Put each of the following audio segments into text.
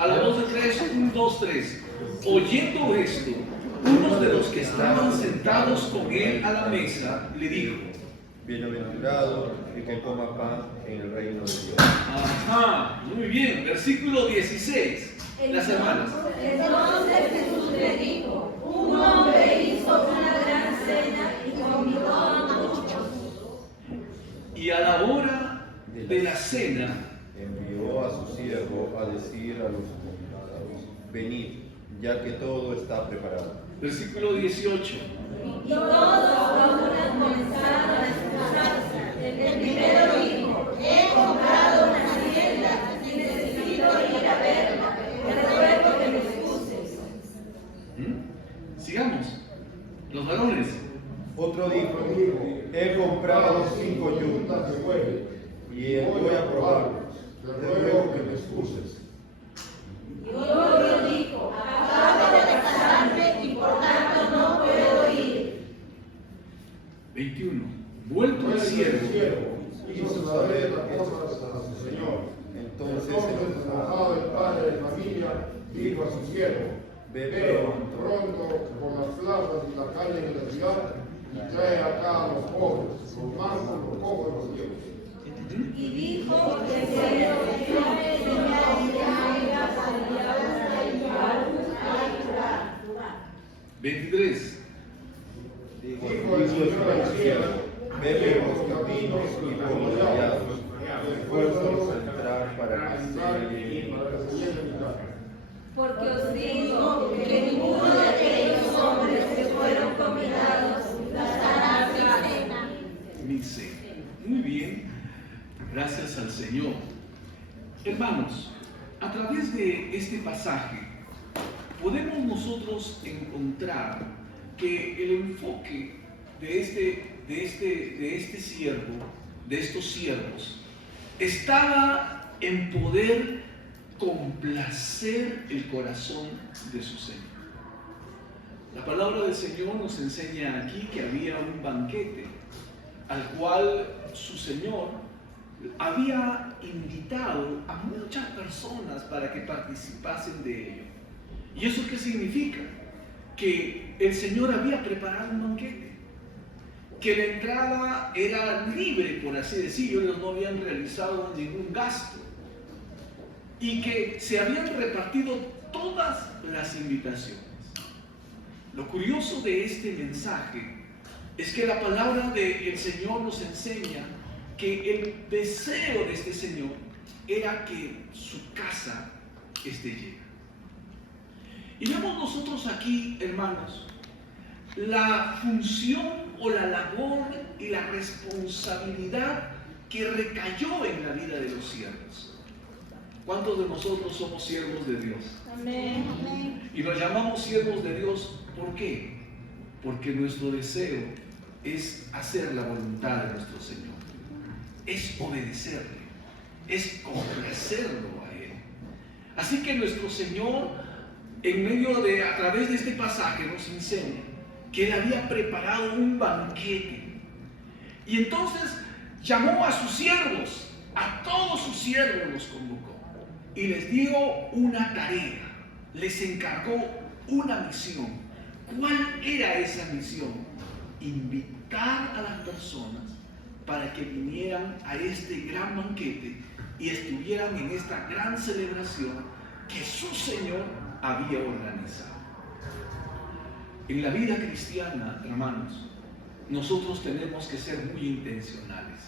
A la voz de tres, 1, 2, 3. Oyendo esto, uno de los que estaban sentados con él a la mesa le dijo: Bienaventurado el que coma pan en el reino de Dios. Ajá, muy bien. Versículo 16. Las hermanas. Entonces Jesús le dijo: un hombre hizo una gran cena y convidó a muchos. Y a la hora de la cena envió a su siervo a decir a los convidados: venid, ya que todo está preparado. Versículo 18. Y todos a una comenzaron a esforzarse. El primero dijo: he comprado una hacienda y necesito ir a verla. Te ruego que me excuses. Sigamos. Los varones. Otro dijo: he comprado 5 yuntas de buey y voy a probarlos. Te ruego que me excuses. Y otro dijo: acabo de casarme y por tanto no puedo ir. 21. Vuelto el siervo. Hizo saber las cosas a su señor. Entonces enojado el padre de familia dijo a su siervo: ve pronto por las plazas y las calles de la ciudad y trae acá a los pobres, los mancos, los cojos y los ciegos. Y dijo que se 23. Dijo el Señor al siervo: ve por los caminos y por los vallados, esfuérzalos a entrar para que se llenen. porque os digo que ninguno de aquellos hombres que fueron convidados gastará mi cena. Mi cena. Muy bien. Gracias al Señor. Hermanos, a través de este pasaje podemos nosotros encontrar que el enfoque de este siervo, de estos siervos, estaba en poder complacer el corazón de su Señor. La palabra del Señor nos enseña aquí que había un banquete al cual su Señor había invitado a muchas personas para que participasen de ello. ¿Y eso qué significa? Que el Señor había preparado un banquete, que la entrada era libre, por así decirlo, ellos no habían realizado ningún gasto, y que se habían repartido todas las invitaciones. Lo curioso de este mensaje es que la palabra del Señor nos enseña que el deseo de este Señor era que su casa esté llena. Y vemos nosotros aquí, hermanos, la función o la labor y la responsabilidad que recayó en la vida de los siervos. ¿Cuántos de nosotros somos siervos de Dios? Amén. Y nos llamamos siervos de Dios, ¿por qué? Porque nuestro deseo es hacer la voluntad de nuestro Señor, es obedecerle, es complacerlo a Él. Así que nuestro Señor, a través de este pasaje, nos enseña que Él había preparado un banquete. Y entonces llamó a sus siervos, a todos sus siervos los convocó y les dio una tarea, les encargó una misión. ¿Cuál era esa misión? Invitar a las personas para que vinieran a este gran banquete y estuvieran en esta gran celebración que su Señor había organizado. En la vida cristiana, hermanos, nosotros tenemos que ser muy intencionales.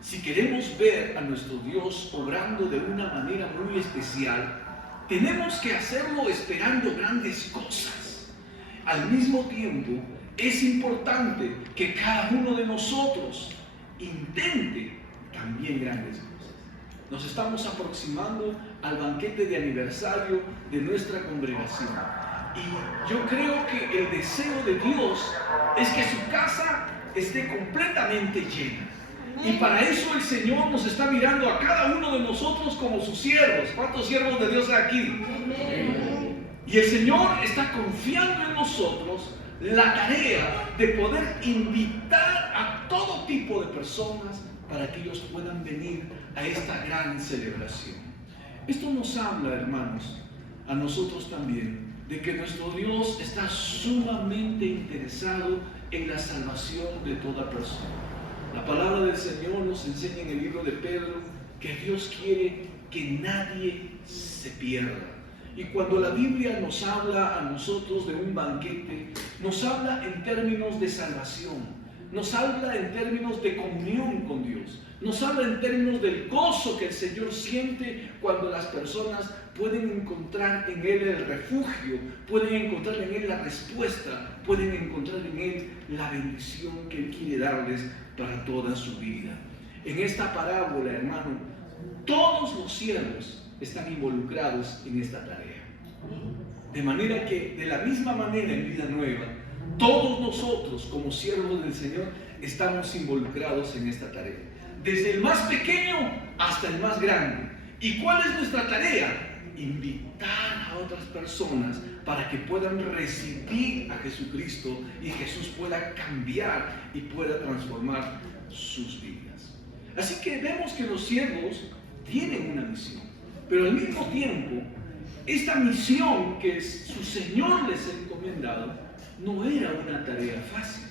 Si queremos ver a nuestro Dios obrando de una manera muy especial, tenemos que hacerlo esperando grandes cosas. Al mismo tiempo, es importante que cada uno de nosotros intente también grandes cosas. Nos estamos aproximando al banquete de aniversario de nuestra congregación. Y yo creo que el deseo de Dios es que su casa esté completamente llena. Y para eso el Señor nos está mirando a cada uno de nosotros como sus siervos. ¿Cuántos siervos de Dios hay aquí? Y el Señor está confiando en nosotros la tarea de poder invitar a todo tipo de personas para que ellos puedan venir a esta gran celebración. Esto nos habla, hermanos, a nosotros también, de que nuestro Dios está sumamente interesado en la salvación de toda persona. La palabra del Señor nos enseña en el libro de Pedro que Dios quiere que nadie se pierda. Y cuando la Biblia nos habla a nosotros de un banquete, nos habla en términos de salvación, nos habla en términos de comunión con Dios, nos habla en términos del gozo que el Señor siente cuando las personas pueden encontrar en Él el refugio, pueden encontrar en Él la respuesta, pueden encontrar en Él la bendición que Él quiere darles para toda su vida. En esta parábola, hermano, todos los siervos están involucrados en esta tarea. De manera que, de la misma manera en Vida Nueva, todos nosotros como siervos del Señor estamos involucrados en esta tarea. Desde el más pequeño hasta el más grande. ¿Y cuál es nuestra tarea? Invitar a otras personas para que puedan recibir a Jesucristo y Jesús pueda cambiar y pueda transformar sus vidas. Así que vemos que los siervos tienen una misión, pero al mismo tiempo, esta misión que su Señor les ha encomendado no era una tarea fácil.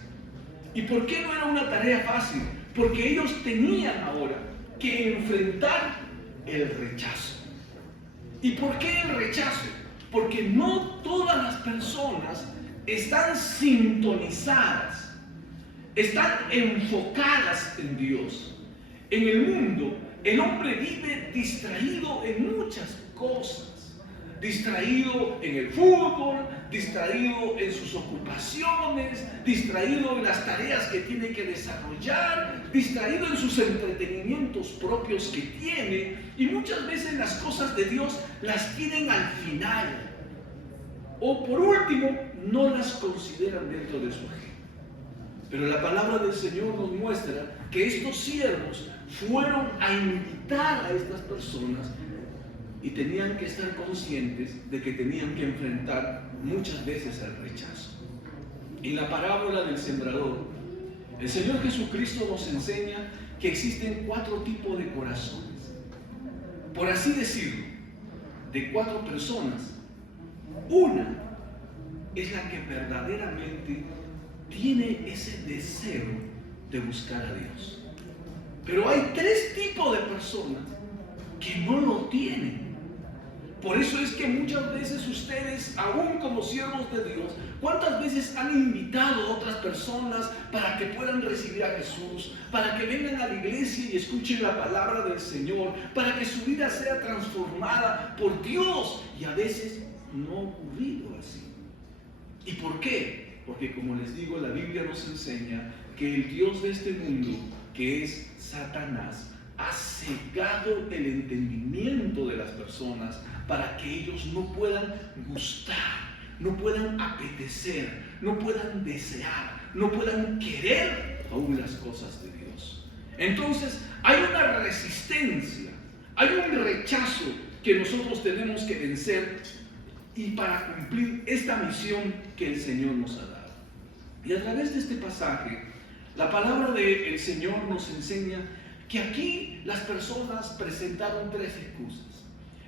¿Y por qué no era una tarea fácil? Porque ellos tenían ahora que enfrentar el rechazo. ¿Y por qué el rechazo? Porque no todas las personas están sintonizadas, están enfocadas en Dios. En el mundo, el hombre vive distraído en muchas cosas. Distraído en el fútbol, distraído en sus ocupaciones, distraído en las tareas que tiene que desarrollar, distraído en sus entretenimientos propios que tiene, y muchas veces las cosas de Dios las tienen al final, o por último no las consideran dentro de su agenda. Pero la palabra del Señor nos muestra que estos siervos fueron a invitar a estas personas y tenían que estar conscientes de que tenían que enfrentar muchas veces el rechazo. En la parábola del sembrador, el Señor Jesucristo nos enseña que existen 4 tipos de corazones. Por así decirlo, de 4 personas, una es la que verdaderamente tiene ese deseo de buscar a Dios. Pero hay 3 tipos de personas que no lo tienen. Por eso es que muchas veces ustedes, aún como siervos de Dios, ¿cuántas veces han invitado a otras personas para que puedan recibir a Jesús, para que vengan a la iglesia y escuchen la palabra del Señor, para que su vida sea transformada por Dios? Y a veces no ha ocurrido así. ¿Y por qué? Porque, como les digo, la Biblia nos enseña que el Dios de este mundo, que es Satanás, ha cegado el entendimiento de las personas para que ellos no puedan gustar, no puedan apetecer, no puedan desear, no puedan querer aún las cosas de Dios. Entonces hay una resistencia, hay un rechazo que nosotros tenemos que vencer y para cumplir esta misión que el Señor nos ha dado. Y a través de este pasaje, la palabra del Señor nos enseña que aquí las personas presentaron 3 excusas.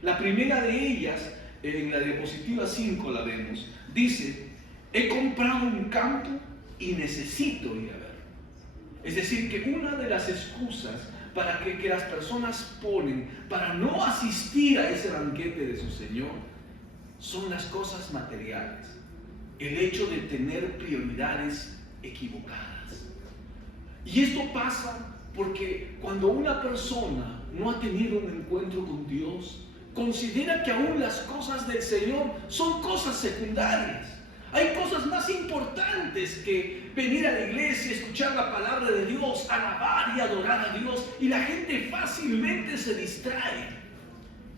La primera de ellas, en la diapositiva 5 la vemos, dice: he comprado un campo y necesito ir a verlo. Es decir, que una de las excusas para que las personas ponen para no asistir a ese banquete de su Señor son las cosas materiales, el hecho de tener prioridades equivocadas. Y esto pasa porque cuando una persona no ha tenido un encuentro con Dios, considera que aún las cosas del Señor son cosas secundarias. Hay cosas más importantes que venir a la iglesia, escuchar la palabra de Dios, alabar y adorar a Dios, y la gente fácilmente se distrae.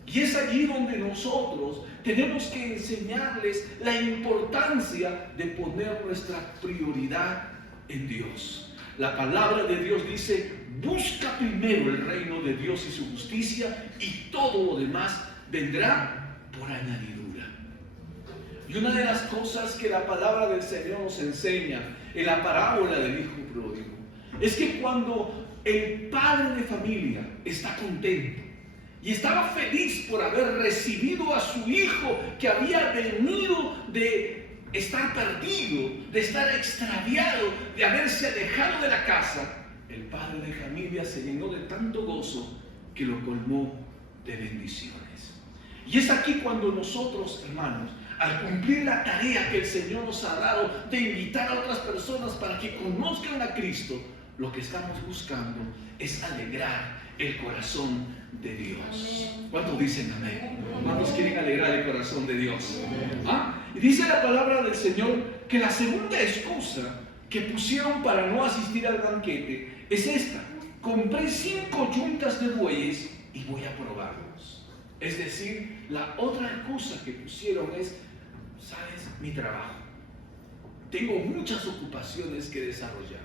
Y es allí donde nosotros tenemos que enseñarles la importancia de poner nuestra prioridad en Dios. La palabra de Dios dice: busca primero el reino de Dios y su justicia, y todo lo demás vendrá por añadidura. Y una de las cosas que la palabra del Señor nos enseña en la parábola del hijo pródigo es que cuando el padre de familia está contento, Y estaba feliz por haber recibido a su hijo que había venido de estar perdido, de estar extraviado, de haberse alejado de la casa. El padre de familia se llenó de tanto gozo que lo colmó de bendiciones. Y es aquí cuando nosotros, hermanos, al cumplir la tarea que el Señor nos ha dado de invitar a otras personas para que conozcan a Cristo, lo que estamos buscando es alegrar el corazón de Dios. ¿Cuántos dicen amén? ¿Cuántos quieren alegrar el corazón de Dios? ¿Ah? Y dice la palabra del Señor que la segunda excusa que pusieron para no asistir al banquete es esta: compré 5 yuntas de bueyes y voy a probarlos. Es decir, la otra excusa que pusieron es, ¿sabes? Mi trabajo. Tengo muchas ocupaciones que desarrollar.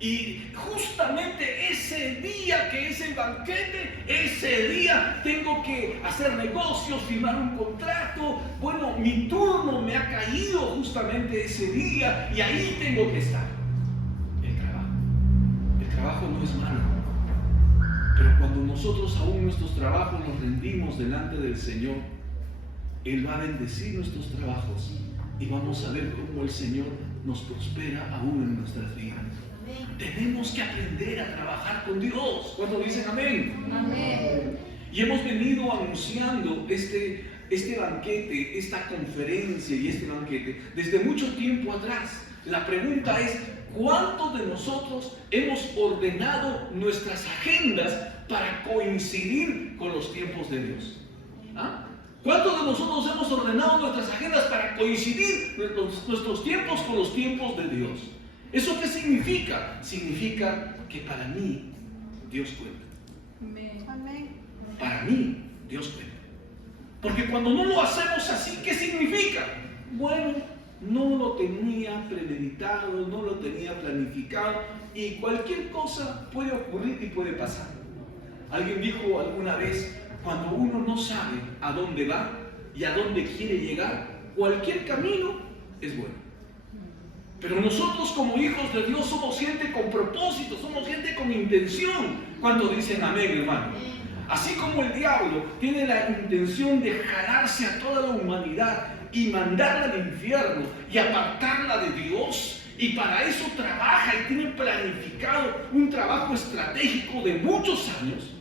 Y justamente ese día que es el banquete, ese día tengo que hacer negocios, firmar un contrato. Bueno, mi turno me ha caído justamente ese día y ahí tengo que estar. El trabajo no es malo, pero cuando nosotros aún nuestros trabajos los rendimos delante del Señor, Él va a bendecir nuestros trabajos y vamos a ver cómo el Señor nos prospera aún en nuestras vidas. Tenemos que aprender a trabajar con Dios. ¿Cuántos dicen amén? Amén. Y hemos venido anunciando este banquete, esta conferencia y este banquete desde mucho tiempo atrás. La pregunta es, ¿cuántos de nosotros hemos ordenado nuestras agendas para coincidir con los tiempos de Dios? ¿Ah? ¿Cuántos de nosotros hemos ordenado nuestras agendas para coincidir nuestros tiempos con los tiempos de Dios? ¿Eso qué significa? Significa que para mí Dios cuenta. Amén. Para mí Dios cuenta. Porque cuando no lo hacemos así, ¿qué significa? Bueno, no lo tenía premeditado, no lo tenía planificado y cualquier cosa puede ocurrir y puede pasar. Alguien dijo alguna vez, cuando uno no sabe a dónde va y a dónde quiere llegar, cualquier camino es bueno. Pero nosotros como hijos de Dios somos gente con propósito, somos gente con intención. ¿Cuántos dicen amén, hermano? Así como el diablo tiene la intención de jalarse a toda la humanidad y mandarla al infierno y apartarla de Dios, y para eso trabaja y tiene planificado un trabajo estratégico de muchos años,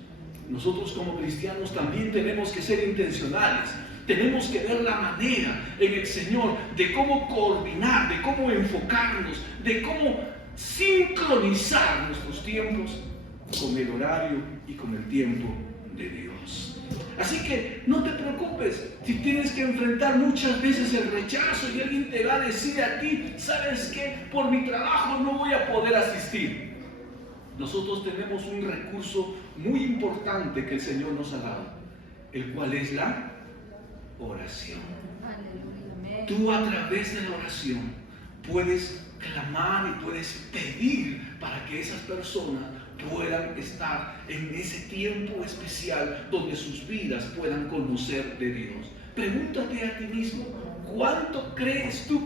nosotros como cristianos también tenemos que ser intencionales. Tenemos que ver la manera en el Señor de cómo coordinar, de cómo enfocarnos, de cómo sincronizar nuestros tiempos con el horario y con el tiempo de Dios. Así que no te preocupes si tienes que enfrentar muchas veces el rechazo y alguien te va a decir a ti, ¿sabes qué? Por mi trabajo no voy a poder asistir. Nosotros tenemos un recurso muy importante que el Señor nos ha dado, el cual es la oración. Tú a través de la oración puedes clamar y puedes pedir para que esas personas puedan estar en ese tiempo especial donde sus vidas puedan conocer de Dios. Pregúntate a ti mismo, ¿cuánto crees tú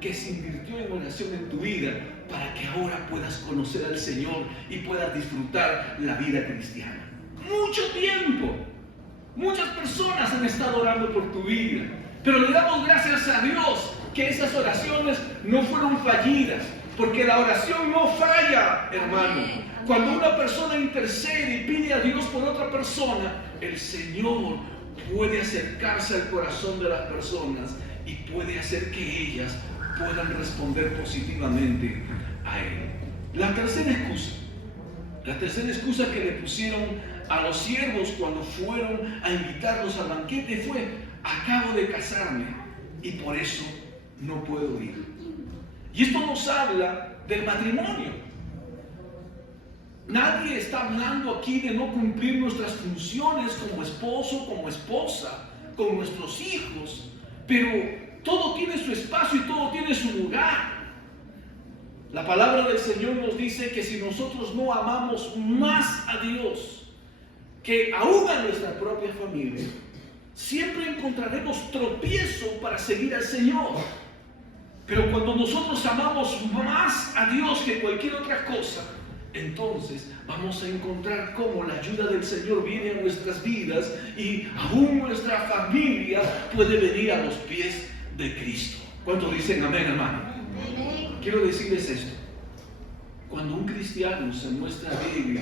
que se invirtió en oración en tu vida para que ahora puedas conocer al Señor y puedas disfrutar la vida cristiana? Mucho tiempo. Muchas personas han estado orando por tu vida, pero le damos gracias a Dios que esas oraciones no fueron fallidas, porque la oración no falla, hermano. Cuando una persona intercede y pide a Dios por otra persona, el Señor puede acercarse al corazón de las personas y puede hacer que ellas puedan responder positivamente a Él. La tercera excusa que le pusieron a los siervos cuando fueron a invitarlos al banquete fue: acabo de casarme y por eso no puedo ir. Y esto nos habla del matrimonio. Nadie está hablando aquí de no cumplir nuestras funciones como esposo, como esposa, con nuestros hijos, pero todo tiene su espacio y todo tiene su lugar. La palabra del Señor nos dice que si nosotros no amamos más a Dios que aún a nuestra propia familia, siempre encontraremos tropiezo para seguir al Señor. Pero cuando nosotros amamos más a Dios que cualquier otra cosa, entonces vamos a encontrar cómo la ayuda del Señor viene a nuestras vidas y aún nuestra familia puede venir a los pies de Cristo. ¿Cuántos dicen amén, hermano? Amén. Quiero decirles esto. Cuando un cristiano se muestra débil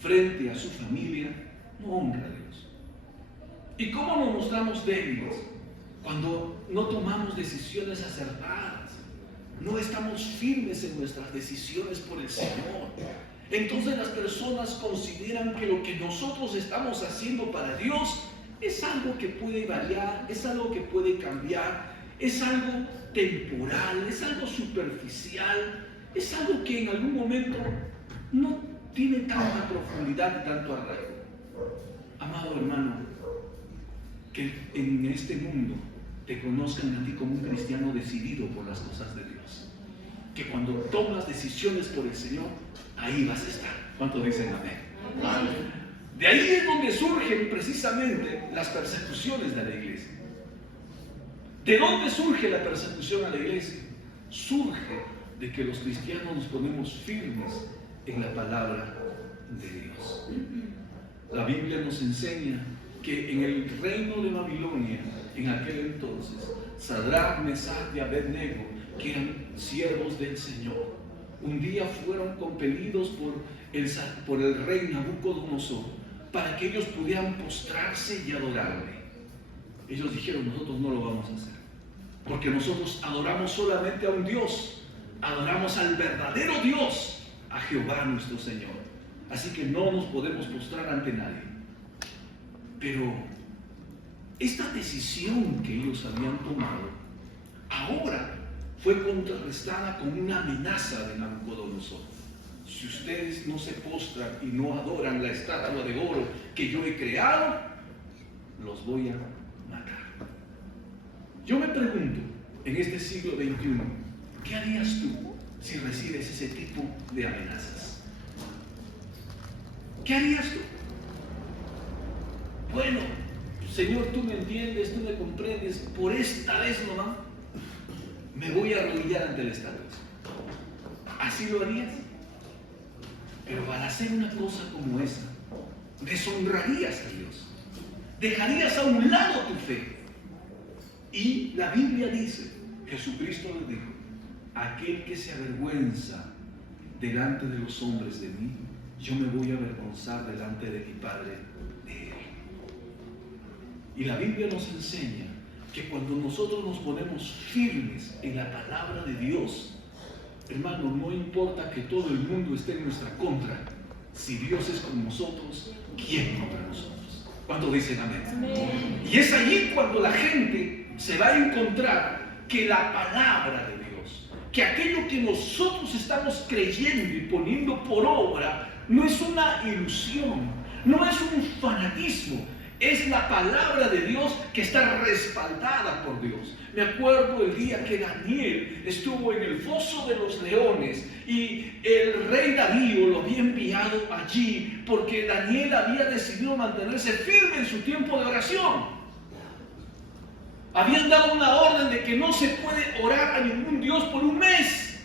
frente a su familia, no honra a Dios. ¿Y cómo nos mostramos débiles? Cuando no tomamos decisiones acertadas, no estamos firmes en nuestras decisiones por el Señor. Entonces las personas consideran que lo que nosotros estamos haciendo para Dios es algo que puede variar, es algo que puede cambiar, es algo temporal, es algo superficial, es algo que en algún momento no tiene tanta profundidad y tanto arraigo. Amado hermano, que en este mundo te conozcan a ti como un cristiano decidido por las cosas de Dios. Que cuando tomas decisiones por el Señor, ahí vas a estar. ¿Cuántos dicen amén? Amén. De ahí es donde surgen precisamente las persecuciones de la iglesia. ¿De dónde surge la persecución a la iglesia? Surge de que los cristianos nos ponemos firmes en la palabra de Dios. La Biblia nos enseña que en el reino de Babilonia, en aquel entonces, Sadrach, Mesach y Abednego, que eran siervos del Señor, un día fueron compelidos por el rey Nabucodonosor para que ellos pudieran postrarse y adorarle. Ellos dijeron: nosotros no lo vamos a hacer, porque nosotros adoramos solamente a un Dios, adoramos al verdadero Dios, a Jehová nuestro Señor. Así que no nos podemos postrar ante nadie. Pero esta decisión que ellos habían tomado ahora fue contrarrestada con una amenaza de Nabucodonosor. Si ustedes no se postran y no adoran la estatua de oro que yo he creado, los voy a matar. Yo me pregunto, en este siglo XXI, ¿qué harías tú si recibes ese tipo de amenazas? ¿Qué harías tú? Bueno, Señor, tú me entiendes, tú me comprendes, por esta vez nomás me voy a arrodillar ante la estatua. ¿Así lo harías? Pero para hacer una cosa como esa, deshonrarías a Dios, dejarías a un lado tu fe. Y la Biblia dice, Jesucristo les dijo: aquel que se avergüenza delante de los hombres de mí, yo me voy a avergonzar delante de mi Padre de él. Y la Biblia nos enseña que cuando nosotros nos ponemos firmes en la palabra de Dios, hermano, no importa que todo el mundo esté en nuestra contra, si Dios es con nosotros, ¿quién contra nosotros? ¿Cuántos dicen amén? Amén. Y es allí cuando la gente se va a encontrar que la palabra de Dios, que aquello que nosotros estamos creyendo y poniendo por obra, no es una ilusión, no es un fanatismo, es la palabra de Dios que está respaldada por Dios. Me acuerdo el día que Daniel estuvo en el foso de los leones y el rey Darío lo había enviado allí porque Daniel había decidido mantenerse firme en su tiempo de oración. Habían dado una orden de que no se puede orar a ningún Dios por un mes.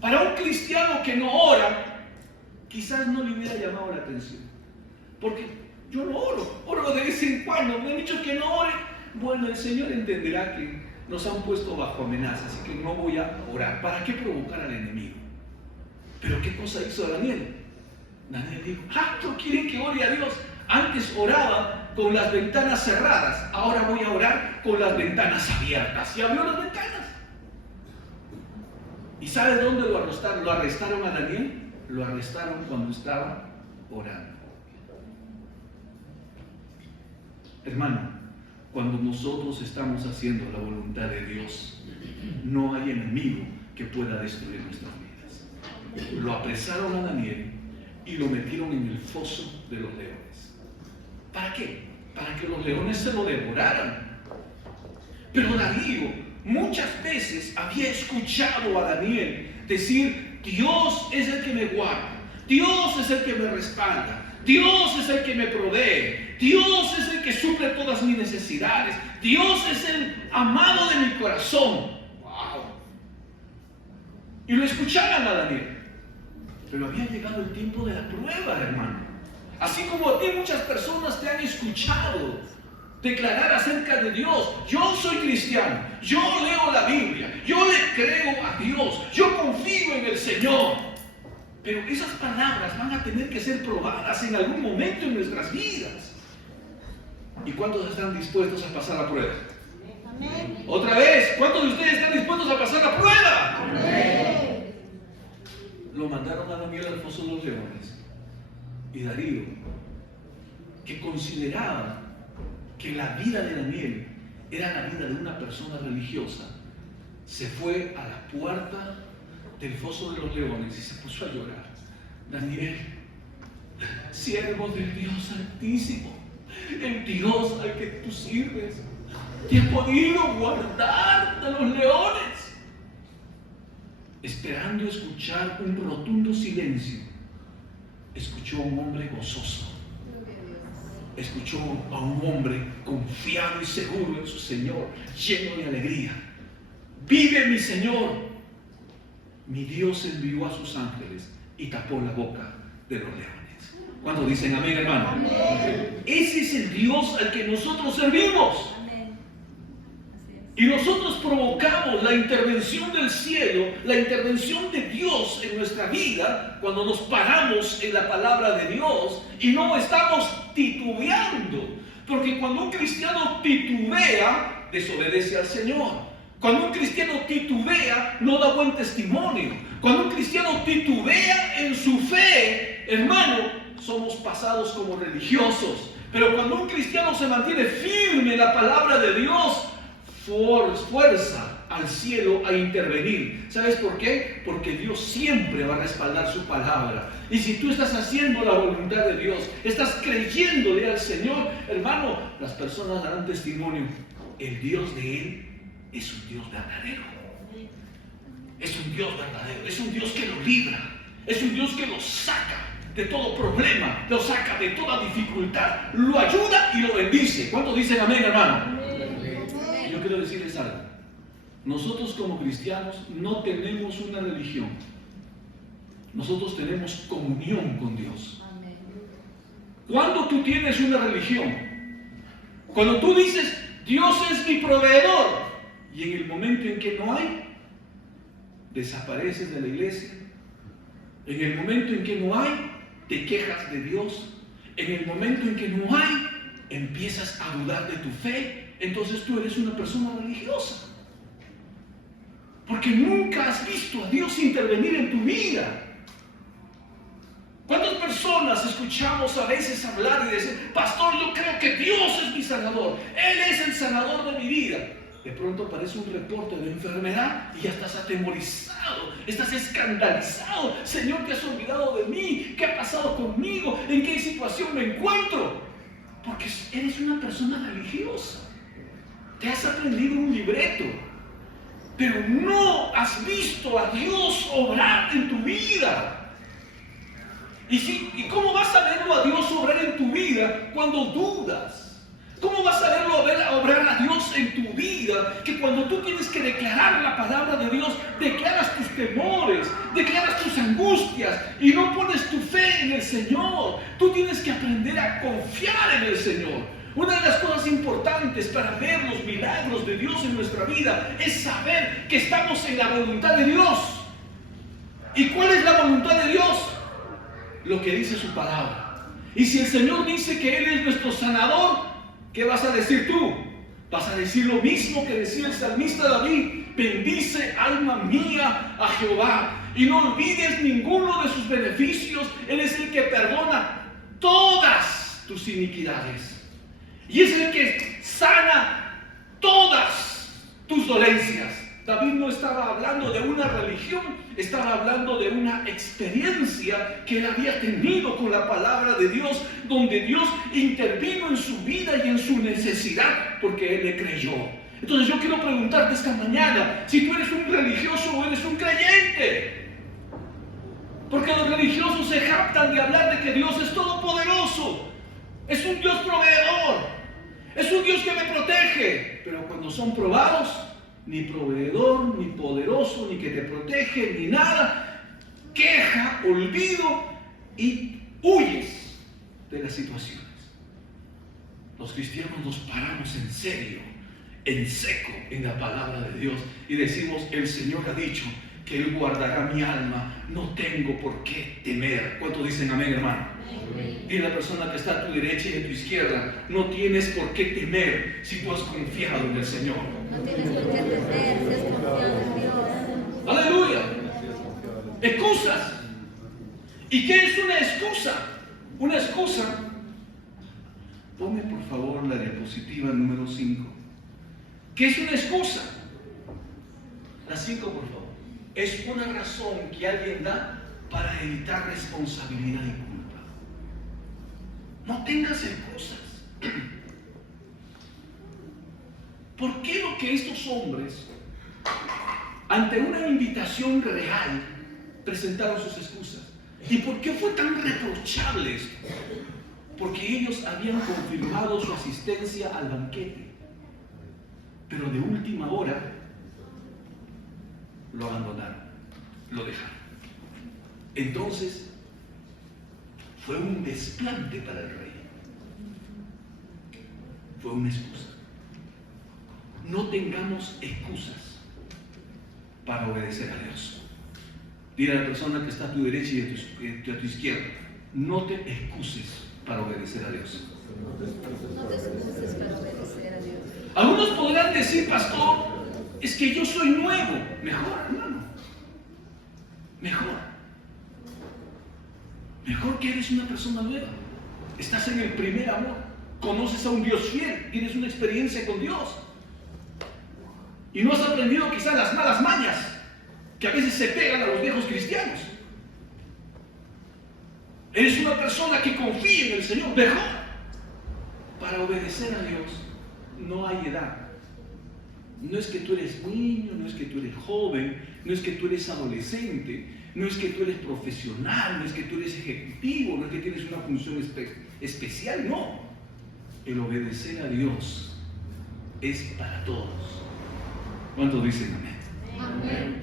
Para un cristiano que no ora, quizás no le hubiera llamado la atención, porque yo no oro de vez en cuando. Me han dicho que no ore. Bueno, el Señor entenderá que nos han puesto bajo amenaza, así que no voy a orar. ¿Para qué provocar al enemigo? Pero ¿qué cosa hizo Daniel? Daniel dijo: ¿no quieren que ore a Dios? Antes oraba con las ventanas cerradas, ahora voy a orar con las ventanas abiertas. Y abrió las ventanas. ¿Y sabe dónde lo arrestaron? ¿Lo arrestaron a Daniel? Lo arrestaron cuando estaba orando. Hermano, cuando nosotros estamos haciendo la voluntad de Dios, no hay enemigo que pueda destruir nuestras vidas. Lo apresaron a Daniel y lo metieron en el foso de los leones. ¿Para qué? Para que los leones se lo devoraran. Pero Darío muchas veces había escuchado a Daniel decir: Dios es el que me guarda, Dios es el que me respalda, Dios es el que me provee, Dios es el que suple todas mis necesidades, Dios es el amado de mi corazón. ¡Wow! Y lo escuchaban a Daniel. Pero había llegado el tiempo de la prueba, hermano. Así como a ti muchas personas te han escuchado declarar acerca de Dios. Yo soy cristiano, yo leo la Biblia, yo le creo a Dios, yo confío en el Señor. Pero esas palabras van a tener que ser probadas en algún momento en nuestras vidas. ¿Y cuántos están dispuestos a pasar la prueba? Amén. Otra vez, ¿cuántos de ustedes están dispuestos a pasar la prueba? Amén. Lo mandaron a Daniel al foso de los leones. Y Darío, que consideraba que la vida de Daniel era la vida de una persona religiosa, se fue a la puerta del foso de los leones y se puso a llorar. Daniel, siervo del Dios Altísimo, el Dios al que tú sirves, te ha podido guardar de los leones. Esperando escuchar un rotundo silencio, escuchó a un hombre gozoso. Escuchó a un hombre confiado y seguro en su Señor, lleno de alegría. Vive mi Señor. Mi Dios envió a sus ángeles y tapó la boca de los leones. ¿Cuántos dicen amén, hermano? Amén. Ese es el Dios al que nosotros servimos. Amén. Así es. Y nosotros provocamos la intervención del cielo, la intervención de Dios en nuestra vida cuando nos paramos en la palabra de Dios y no estamos titubeando. Porque cuando un cristiano titubea, desobedece al Señor. Cuando un cristiano titubea, no da buen testimonio. Cuando un cristiano titubea en su fe, hermano, somos pasados como religiosos. Pero cuando un cristiano se mantiene firme en la palabra de Dios, fuerza al cielo a intervenir. ¿Sabes por qué? Porque Dios siempre va a respaldar su palabra. Y si tú estás haciendo la voluntad de Dios, estás creyéndole al Señor, hermano, las personas darán testimonio. El Dios de Él es un Dios verdadero. Es un Dios verdadero. Es un Dios que lo libra. Es un Dios que lo saca de todo problema, lo saca de toda dificultad, lo ayuda y lo bendice. ¿Cuántos dicen amén, hermano? Yo quiero decirles algo. Nosotros como cristianos no tenemos una religión. Nosotros tenemos comunión con Dios. Amén. ¿Cuándo tú tienes una religión? Cuando tú dices, Dios es mi proveedor, y en el momento en que no hay, desapareces de la iglesia. En el momento en que no hay, te quejas de Dios. En el momento en que no hay, empiezas a dudar de tu fe. Entonces tú eres una persona religiosa. Porque nunca has visto a Dios intervenir en tu vida. ¿Cuántas personas escuchamos a veces hablar y decir, pastor, yo creo que Dios es mi sanador, Él es el sanador de mi vida? De pronto aparece un reporte de enfermedad y ya estás atemorizado, estás escandalizado. Señor, ¿te has olvidado de mí? ¿Qué ha pasado conmigo? ¿En qué situación me encuentro? Porque eres una persona religiosa. Te has aprendido un libreto, pero no has visto a Dios obrar en tu vida. ¿Y cómo vas a verlo a Dios obrar en tu vida cuando dudas? ¿Cómo vas a verlo obrar a Dios en tu vida que cuando tú tienes que declarar la palabra de Dios, declaras tus temores, declaras tus angustias y no pones tu fe en el Señor? Tú tienes que aprender a confiar en el Señor. Una de las cosas importantes para ver los milagros de Dios en nuestra vida es saber que estamos en la voluntad de Dios. ¿Y cuál es la voluntad de Dios? Lo que dice su palabra. Y si el Señor dice que Él es nuestro sanador, ¿qué vas a decir tú? Vas a decir lo mismo que decía el salmista David: bendice, alma mía, a Jehová, y no olvides ninguno de sus beneficios. Él es el que perdona todas tus iniquidades. Y es el que sana todas tus dolencias. David no estaba hablando de una religión, estaba hablando de una experiencia que él había tenido con la palabra de Dios, donde Dios intervino en su vida y en su necesidad, porque él le creyó. Entonces yo quiero preguntarte esta mañana, si tú eres un religioso o eres un creyente. Porque los religiosos se jactan de hablar de que Dios es todopoderoso, es un Dios proveedor, es un Dios que me protege, pero cuando son probados, ni proveedor, ni poderoso, ni que te protege, ni nada, queja, olvido y huyes de las situaciones. Los cristianos nos paramos en serio, en seco, en la palabra de Dios y decimos: el Señor ha dicho que Él guardará mi alma, no tengo por qué temer. ¿Cuántos dicen amén, hermano? Amén. Y la persona que está a tu derecha y a tu izquierda: no tienes por qué temer si tú has confiado en el Señor. No tienes por qué temer si has confiado en Dios. Aleluya. Excusas. ¿Y qué es una excusa? Una excusa. Ponme por favor la diapositiva número 5. ¿Qué es una excusa? La 5, por favor. Es una razón que alguien da para evitar responsabilidad y culpa. No tengas excusas. ¿Por qué lo que estos hombres, ante una invitación real, presentaron sus excusas? ¿Y por qué fue tan reprochable esto? Porque ellos habían confirmado su asistencia al banquete, pero de última hora lo abandonaron, lo dejaron. Entonces fue un desplante para el rey. Fue una excusa. No tengamos excusas para obedecer a Dios. Dile a la persona que está a tu derecha y a tu izquierda: no te excuses para obedecer a Dios. No te excuses para obedecer a Dios. Algunos podrán decir: pastor, es que yo soy nuevo. Mejor, hermano. Mejor que eres una persona nueva. Estás en el primer amor. Conoces a un Dios fiel. Tienes una experiencia con Dios. Y no has aprendido quizás las malas mañas que a veces se pegan a los viejos cristianos. Eres una persona que confía en el Señor. Mejor. Para obedecer a Dios no hay edad. No es que tú eres niño, no es que tú eres joven, no es que tú eres adolescente, no es que tú eres profesional, no es que tú eres ejecutivo, no es que tienes una función especial, no. El obedecer a Dios es para todos. ¿Cuántos dicen amén? Amén.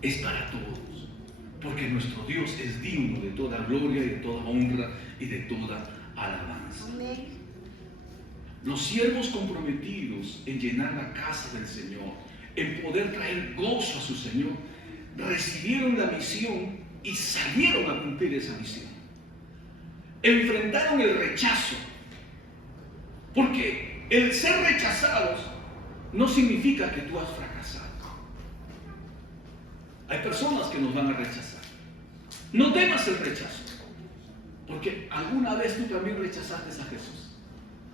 Es para todos. Porque nuestro Dios es digno de toda gloria y de toda honra y de toda alabanza. Amén. Los siervos comprometidos en llenar la casa del Señor, en poder traer gozo a su Señor, recibieron la misión y salieron a cumplir esa misión. Enfrentaron el rechazo, porque el ser rechazados no significa que tú has fracasado. Hay personas que nos van a rechazar. No temas el rechazo, porque alguna vez tú también rechazaste a Jesús.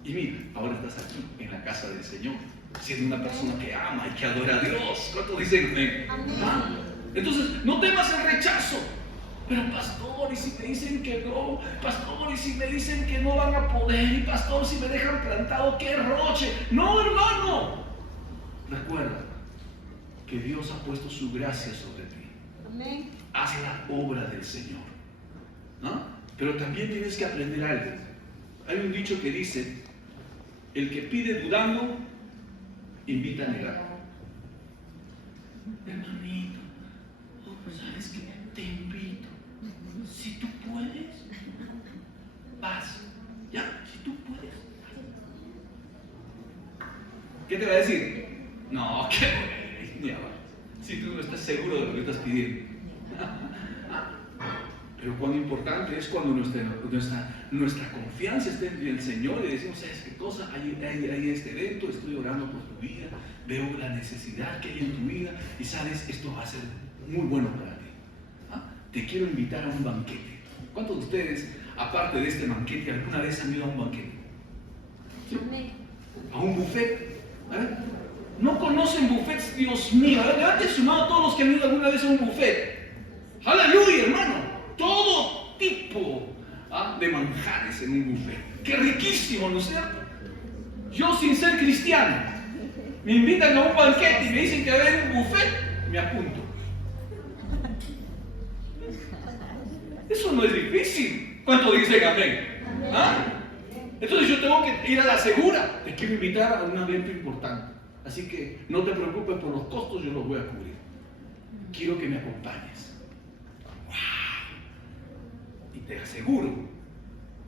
Y mira, ahora estás aquí, en la casa del Señor, siendo una persona que ama y que adora a Dios. ¿Cuántos dicen amén? Amén. Entonces, no temas el rechazo. Pero pastor, y si me dicen que no, pastor, y si me dicen que no van a poder, y pastor, si me dejan plantado, qué roche. No, hermano. Recuerda que Dios ha puesto su gracia sobre ti. Amén. Haz la obra del Señor. ¿No? Pero también tienes que aprender algo. Hay un dicho que dice: el que pide dudando, invita a negar. Hermanito, ¿sabes qué? Te invito. Si tú puedes, vas. Ya, si tú puedes. ¿Qué te va a decir? No, qué bueno. Si tú no estás seguro de lo que estás pidiendo. Pero cuán importante es cuando nuestra confianza esté en el Señor y decimos: ¿sabes qué cosa? Hay este evento, estoy orando por tu vida, veo la necesidad que hay en tu vida y sabes, esto va a ser muy bueno para ti. Te quiero invitar a un banquete. ¿Cuántos de ustedes, aparte de este banquete, alguna vez han ido a un banquete? ¿Sí? A un buffet. ¿No conocen buffets? Dios mío, levanten su mano todos los que han ido alguna vez a un buffet. ¡Aleluya, hermano! Todo tipo de manjares en un buffet. ¡Qué riquísimo!, ¿no es cierto? Yo, sin ser cristiano, me invitan a un banquete y me dicen que va a haber un buffet, me apunto. Eso no es difícil. ¿Cuántos dicen amén? Entonces yo tengo que ir a la segura. Te quiero invitar a un evento importante. Así que no te preocupes por los costos, yo los voy a cubrir. Quiero que me acompañes. ¡Wow! te aseguro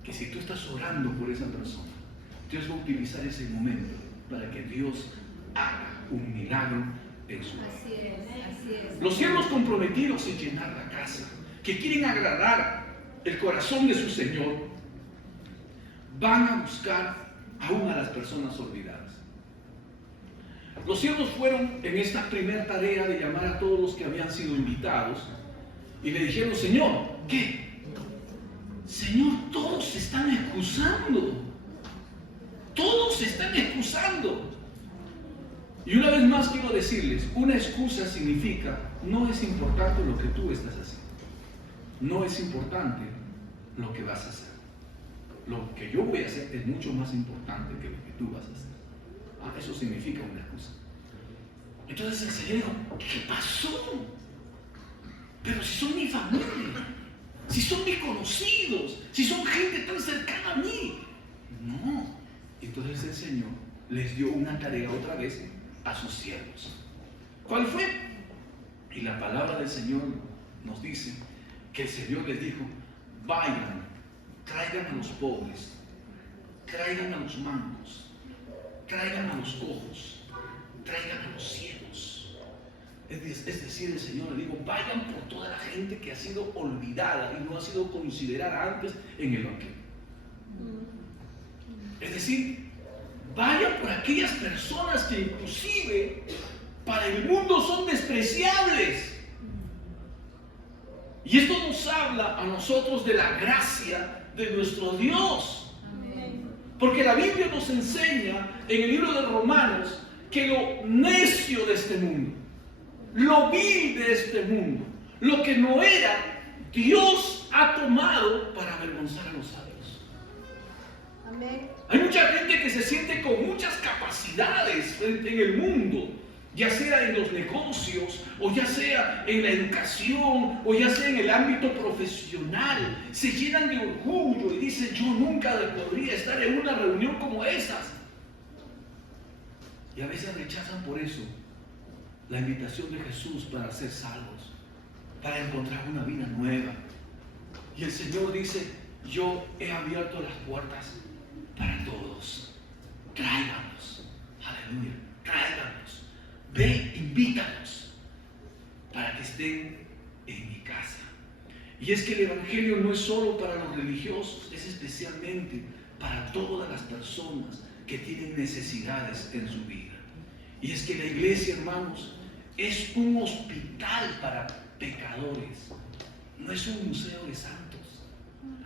que si tú estás orando por esa persona, Dios va a utilizar ese momento para que Dios haga un milagro en su vida. Así es. Los siervos comprometidos en llenar la casa, que quieren agradar el corazón de su Señor, van a buscar aún a las personas olvidadas. Los siervos fueron en esta primera tarea de llamar a todos los que habían sido invitados y le dijeron: Señor, ¿qué? Señor, todos se están excusando. Todos se están excusando. Y una vez más quiero decirles, una excusa significa: no es importante lo que tú estás haciendo. No es importante lo que vas a hacer. Lo que yo voy a hacer es mucho más importante que lo que tú vas a hacer. Eso significa una excusa. Entonces el Señor dijo: ¿qué pasó? Pero si son mi familia, si son mis conocidos, si son gente tan cercana a mí. No. Entonces el Señor les dio una tarea otra vez a sus siervos. ¿Cuál fue? Y la palabra del Señor nos dice que el Señor les dijo: vayan, traigan a los pobres, traigan a los mancos, traigan a los cojos, traigan a los ciegos. Es decir, el Señor le dijo: vayan por toda la gente que ha sido olvidada y no ha sido considerada antes en el banquete. Es decir, vayan por aquellas personas que inclusive para el mundo son despreciables. Y esto nos habla a nosotros de la gracia de nuestro Dios. Porque la Biblia nos enseña en el libro de Romanos que lo necio de este mundo, lo vil de este mundo, lo que no era, Dios ha tomado para avergonzar a los sabios. Amén. Hay mucha gente que se siente con muchas capacidades en el mundo, ya sea en los negocios, o ya sea en la educación, o ya sea en el ámbito profesional. Se llenan de orgullo y dicen: yo nunca podría estar en una reunión como esas. Y a veces rechazan por eso la invitación de Jesús para ser salvos, para encontrar una vida nueva. Y el Señor dice: yo he abierto las puertas para todos. Tráiganos. Aleluya. Tráiganos. Ve, invítanos para que estén en mi casa. Y es que el Evangelio no es solo para los religiosos, es especialmente para todas las personas que tienen necesidades en su vida. Y es que la iglesia, hermanos, es un hospital para pecadores, no es un museo de santos.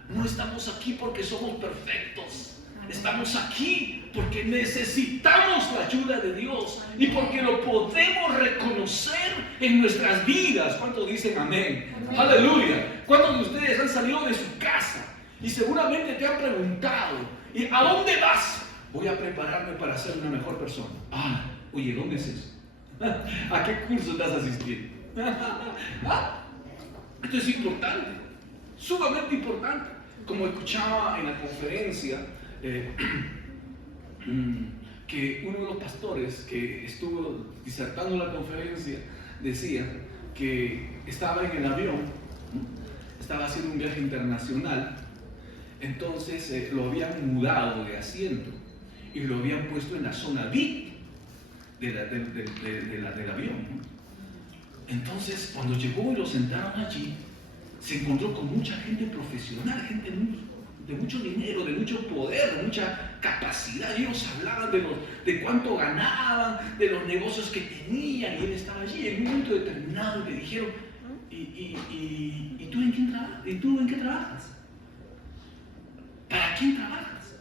No estamos aquí porque somos perfectos. Estamos aquí porque necesitamos la ayuda de Dios y porque lo podemos reconocer en nuestras vidas. ¿Cuántos dicen amén? Amén. Aleluya. ¿Cuántos de ustedes han salido de su casa y seguramente te han preguntado: ¿y a dónde vas? Voy a prepararme para ser una mejor persona. Oye, ¿dónde es eso? ¿A qué curso estás asistiendo? Esto es importante, sumamente importante. Como escuchaba en la conferencia, que uno de los pastores que estuvo disertando la conferencia decía que estaba en el avión, estaba haciendo un viaje internacional. Entonces lo habían mudado de asiento y lo habían puesto en la zona VIP del avión. Entonces cuando llegó y lo sentaron allí, se encontró con mucha gente profesional, gente de mucho dinero, de mucho poder, de mucha capacidad. Y ellos hablaban de cuánto ganaban, de los negocios que tenían, y él estaba allí. En un momento determinado le dijeron: ¿y tú en qué trabajas? ¿Para quién trabajas?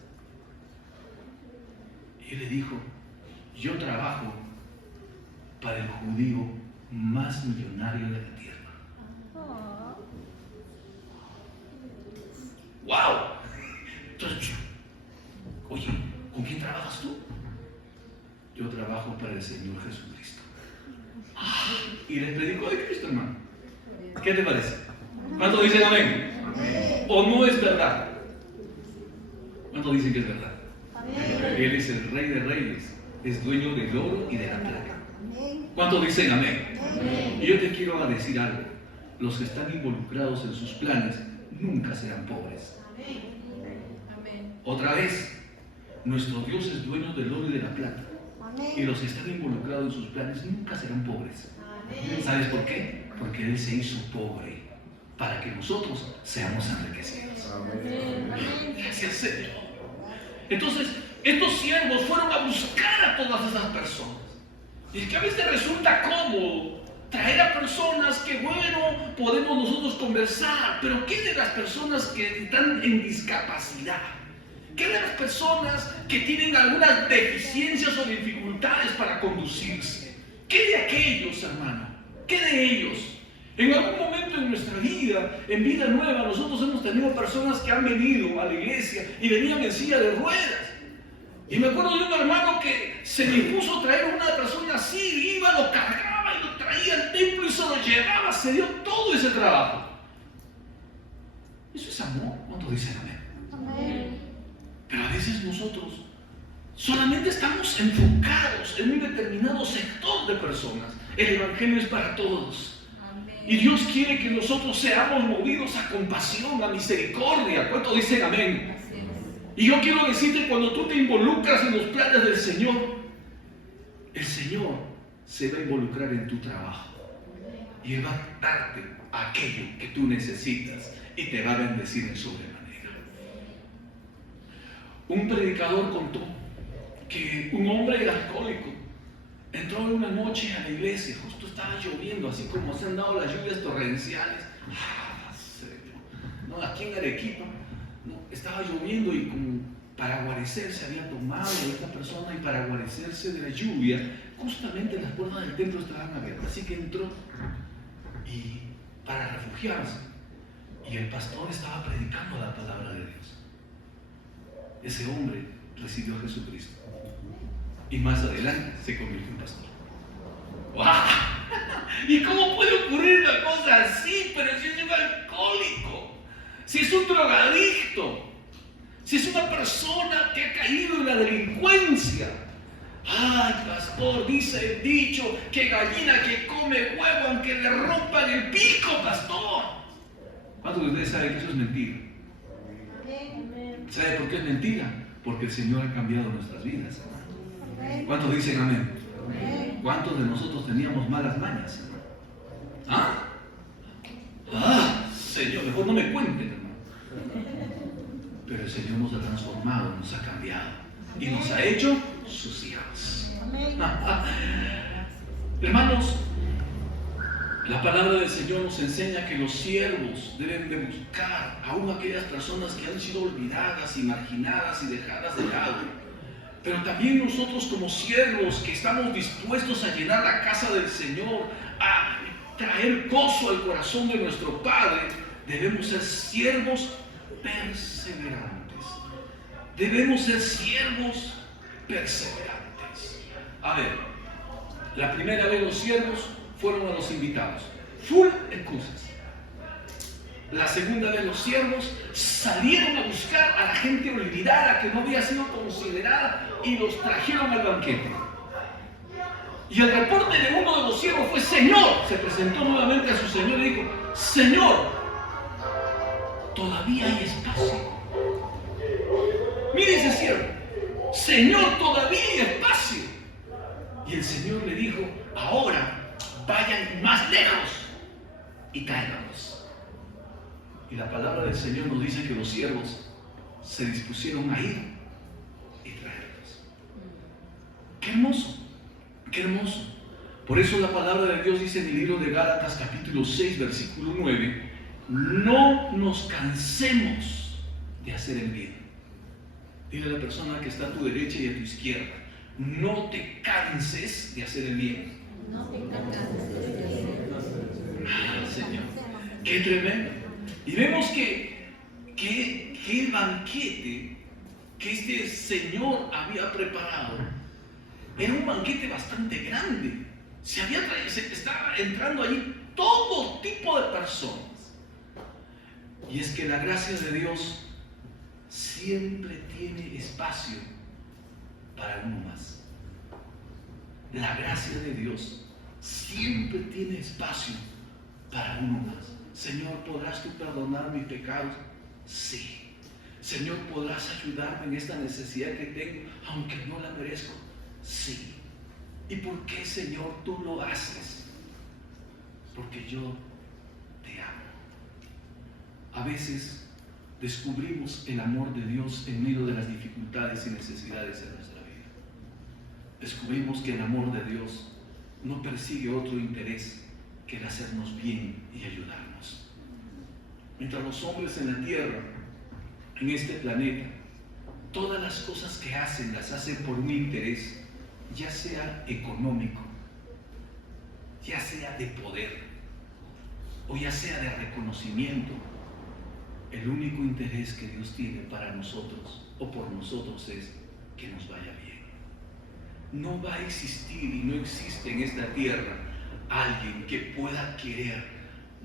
Y él le dijo: yo trabajo para el judío más millonario de la tierra. ¡Wow! Entonces, oye, ¿con quién trabajas tú? Yo trabajo para el Señor Jesucristo. Y les predico de Cristo, hermano. ¿Qué te parece? ¿Cuántos dicen amén? Amén. ¿O no es verdad? ¿Cuántos dicen que es verdad? Amén. Él es el Rey de Reyes, es dueño del oro y de la plata. ¿Cuántos dicen amén? Amén. Y yo te quiero decir algo: los que están involucrados en sus planes nunca serán pobres. Otra vez, nuestro Dios es dueño del oro y de la plata. Y los que están involucrados en sus planes nunca serán pobres. ¿Sabes por qué? Porque Él se hizo pobre para que nosotros seamos enriquecidos. Gracias, Señor. Entonces, estos siervos fueron a buscar a todas esas personas. Y es que a veces resulta cómodo traer a personas que, bueno, podemos nosotros conversar, pero ¿qué de las personas que están en discapacidad? ¿Qué de las personas que tienen algunas deficiencias o dificultades para conducirse? ¿Qué de aquellos, hermano? ¿Qué de ellos? En algún momento en nuestra vida, en Vida Nueva, nosotros hemos tenido personas que han venido a la iglesia y venían en silla de ruedas. Y me acuerdo de un hermano que se le impuso traer a una persona así, iba, lo cargaba y lo traía al templo y se lo llevaba, se dio todo ese trabajo. Eso es amor. ¿Cuántos dicen amén? Amén. Pero a veces nosotros solamente estamos enfocados en un determinado sector de personas. El Evangelio es para todos. Y Dios quiere que nosotros seamos movidos a compasión, a misericordia. ¿Cuántos dicen amén? Y yo quiero decirte, cuando tú te involucras en los planes del Señor, el Señor se va a involucrar en tu trabajo. Y Él va a darte aquello que tú necesitas y te va a bendecir en sobremanera. Un predicador contó que un hombre alcohólico entró en una noche a la iglesia, justo estaba lloviendo, así como se han dado las lluvias torrenciales. Señor. No, aquí en Arequipa, no, estaba lloviendo y como para guarecerse había tomado esta persona y para guarecerse de la lluvia, justamente las puertas del templo estaban abiertas, así que entró y para refugiarse. Y el pastor estaba predicando la palabra de Dios. Ese hombre recibió a Jesucristo y más adelante se convirtió en pastor. ¡Wow! ¿Y cómo puede ocurrir una cosa así? Pero si es un alcohólico, si es un drogadicto, si es una persona que ha caído en la delincuencia. ¡Ay, pastor! Dice el dicho que gallina que come huevo aunque le rompan el pico, pastor. ¿Cuántos de ustedes saben que eso es mentira? ¿Sabe por qué es mentira? Porque el Señor ha cambiado nuestras vidas. ¿Cuántos dicen amén? ¿Cuántos de nosotros teníamos malas mañas? ¿Ah? ¡Ah! Señor, mejor no me cuenten, hermano. Pero el Señor nos ha transformado, nos ha cambiado y nos ha hecho sus hijos. Hermanos, la palabra del Señor nos enseña que los siervos deben de buscar aún aquellas personas que han sido olvidadas y marginadas y dejadas de lado. Pero también nosotros como siervos que estamos dispuestos a llenar la casa del Señor, a traer gozo al corazón de nuestro Padre, debemos ser siervos perseverantes. Debemos ser siervos perseverantes. A ver, la primera vez los siervos fueron a los invitados, full excusas. La segunda vez los siervos salieron a buscar a la gente olvidada que no había sido considerada y los trajeron al banquete. Y el reporte de uno de los siervos fue: Señor, se presentó nuevamente a su Señor y dijo: Señor, todavía hay espacio. Mire ese siervo: Señor, todavía hay espacio. Y el Señor le dijo: ahora vayan más lejos y tráiganlos. Y la palabra del Señor nos dice que los siervos se dispusieron a ir y traerlos. ¡Qué hermoso! ¡Qué hermoso! Por eso la palabra de Dios dice en el libro de Gálatas capítulo 6 versículo 9: no nos cansemos de hacer el bien. Dile a la persona que está a tu derecha y a tu izquierda: no te canses de hacer el bien. No te canses de hacer el bien. Ah, Señor, qué tremendo. Y vemos que el banquete que este Señor había preparado era un banquete bastante grande. Se estaba entrando allí todo tipo de personas. Y es que la gracia de Dios siempre tiene espacio para uno más. La gracia de Dios siempre tiene espacio para uno más. Señor, ¿podrás tú perdonar mis pecados? Sí. Señor, ¿podrás ayudarme en esta necesidad que tengo, aunque no la merezco? Sí. ¿Y por qué, Señor, tú lo haces? Porque yo te amo. A veces descubrimos el amor de Dios en medio de las dificultades y necesidades de nuestra vida. Descubrimos que el amor de Dios no persigue otro interés que el hacernos bien y ayudarnos. Mientras los hombres en la tierra, en este planeta, todas las cosas que hacen, las hacen por un interés, ya sea económico, ya sea de poder, o ya sea de reconocimiento, el único interés que Dios tiene para nosotros, o por nosotros, es que nos vaya bien. No va a existir y no existe en esta tierra alguien que pueda querer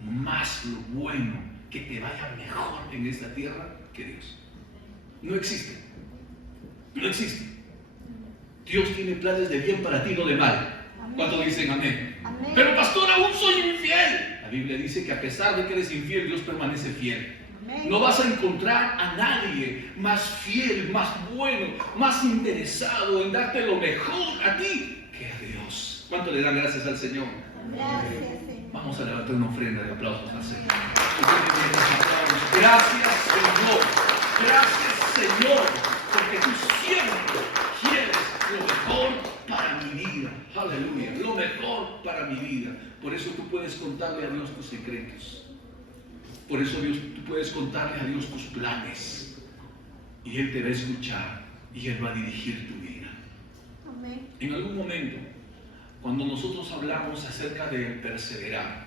más lo bueno, que te vaya mejor en esta tierra que Dios. No existe. No existe. Dios tiene planes de bien para ti, no de mal. ¿Cuántos dicen amén? Amén. Pero pastor, aún soy infiel. La Biblia dice que a pesar de que eres infiel, Dios permanece fiel. Amén. No vas a encontrar a nadie más fiel, más bueno, más interesado en darte lo mejor a ti que a Dios. ¿Cuánto le dan gracias al Señor? Gracias, Señor. Vamos a levantar una ofrenda de aplausos al Señor. Gracias, Señor. Gracias, Señor, porque tú siempre quieres lo mejor para mi vida. Aleluya, lo mejor para mi vida. Por eso tú puedes contarle a Dios tus secretos. Por eso tú puedes contarle a Dios tus planes. Y Él te va a escuchar y Él va a dirigir tu vida. Amén. En algún momento, cuando nosotros hablamos acerca de perseverar,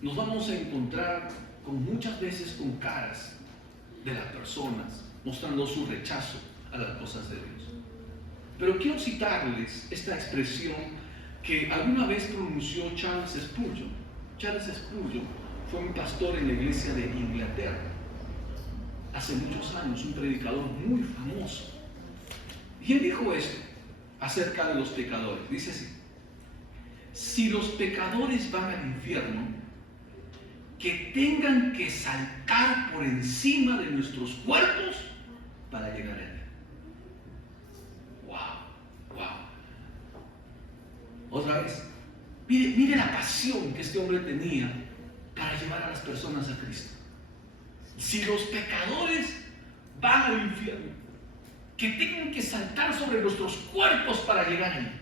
nos vamos a encontrar muchas veces con caras de las personas mostrando su rechazo a las cosas de Dios. Pero quiero citarles esta expresión que alguna vez pronunció Charles Spurgeon. Charles Spurgeon fue un pastor en la iglesia de Inglaterra hace muchos años, un predicador muy famoso. Y él dijo esto acerca de los pecadores. Dice así: si los pecadores van al infierno, que tengan que saltar por encima de nuestros cuerpos para llegar allá. Wow, wow. Otra vez, mire la pasión que este hombre tenía para llevar a las personas a Cristo. Si los pecadores van al infierno, que tengan que saltar sobre nuestros cuerpos para llegar allí.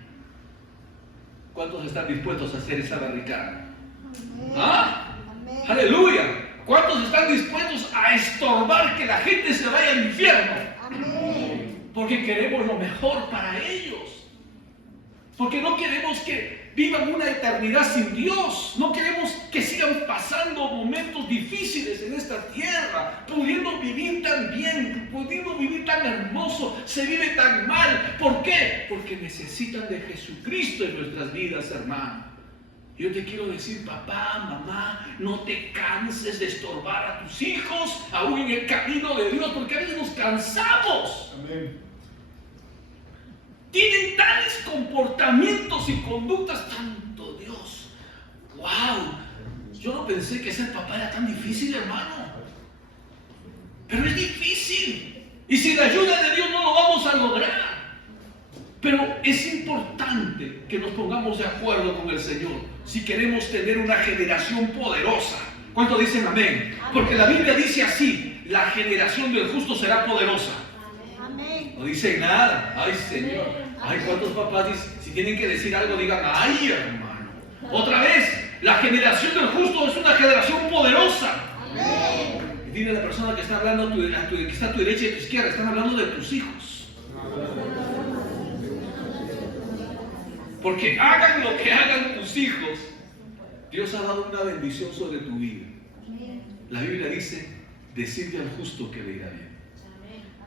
¿Cuántos están dispuestos a hacer esa barricada? ¿Ah? Amén. ¡Aleluya! ¿Cuántos están dispuestos a estorbar que la gente se vaya al infierno? Amén. Porque queremos lo mejor para ellos. Porque no queremos que vivan una eternidad sin Dios. No queremos que sigan pasando momentos difíciles en esta tierra, pudiendo vivir tan bien, pudiendo vivir tan hermoso. Se vive tan mal. ¿Por qué? Porque necesitan de Jesucristo en nuestras vidas, hermano. Yo te quiero decir, papá, mamá, no te canses de estorbar a tus hijos aún en el camino de Dios, porque a veces nos cansamos. Amén. Tienen tales comportamientos y conductas, tanto Dios. ¡Wow! Yo no pensé que ser papá era tan difícil, hermano. Pero es difícil. Y sin la ayuda de Dios no lo vamos a lograr. Pero es importante que nos pongamos de acuerdo con el Señor si queremos tener una generación poderosa. ¿Cuántos dicen amén? Porque la Biblia dice así: la generación del justo será poderosa. Amén. No dicen nada. Ay, Señor. Ay, ¿cuántos papás dicen? Si tienen que decir algo, digan, ay, hermano. Otra vez, la generación del justo es una generación poderosa. Amén. Y dile a la persona que está hablando, que está a tu derecha y a tu izquierda, están hablando de tus hijos. Porque hagan lo que hagan tus hijos, Dios ha dado una bendición sobre tu vida. La Biblia dice: decidle al justo que le irá bien.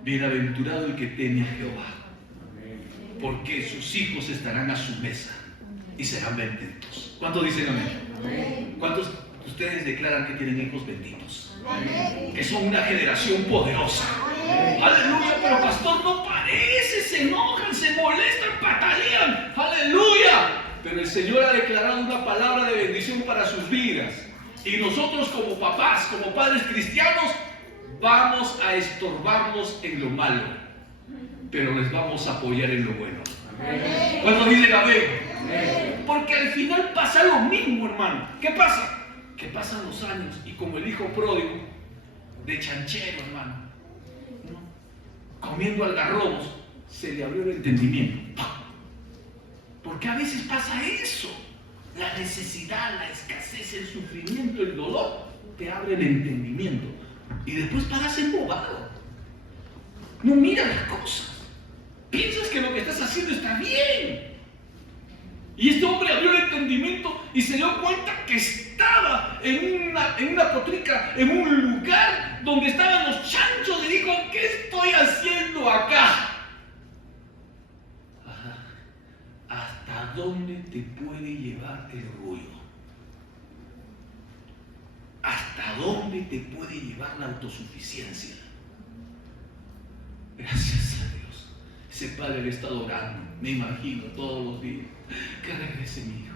Bienaventurado el que teme a Jehová, porque sus hijos estarán a su mesa y serán benditos. ¿Cuántos dicen amén? ¿Cuántos de ustedes declaran que tienen hijos benditos? Amén. Que son una generación poderosa. Aleluya, pero pastor, no parece, se enojan, se molestan, patalean. Aleluya. Pero el Señor ha declarado una palabra de bendición para sus vidas. Y nosotros como papás, como padres cristianos, vamos a estorbarlos en lo malo, pero les vamos a apoyar en lo bueno. ¿Cuándo dicen amén? Porque al final pasa lo mismo, hermano. ¿Qué pasa? Que pasan los años y como el hijo pródigo, de chanchero, hermano, ¿no? Comiendo algarrobos, se le abrió el entendimiento. Porque a veces pasa eso. La necesidad, la escasez, el sufrimiento, el dolor, te abre el entendimiento. Y después paras embobado. No miras las cosas. Piensas que lo que estás haciendo está bien. Y este hombre abrió el entendimiento y se dio cuenta que estaba en una potrica, en un lugar donde estaban los chanchos, y dijo: ¿qué estoy haciendo acá? ¿Hasta dónde te puede llevar el orgullo? ¿Hasta dónde te puede llevar la autosuficiencia? Gracias a Dios. Ese padre le está orando, me imagino, todos los días. Que regrese mi hijo,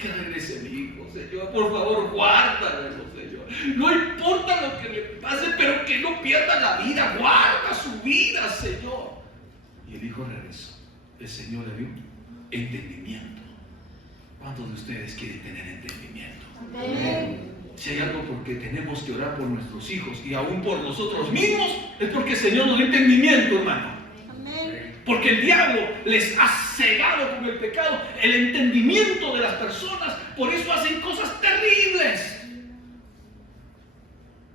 que regrese mi hijo, Señor. Por favor, guárdalo, Señor. No importa lo que le pase, pero que no pierda la vida. Guarda su vida, Señor. Y el hijo regresó. El Señor le dio entendimiento. ¿Cuántos de ustedes quieren tener entendimiento? Amén. Si hay algo por que tenemos que orar por nuestros hijos y aún por nosotros mismos, es porque el Señor nos da entendimiento, hermano. Amén. Porque el diablo les ha cegado con el pecado el entendimiento de las personas. Por eso hacen cosas terribles.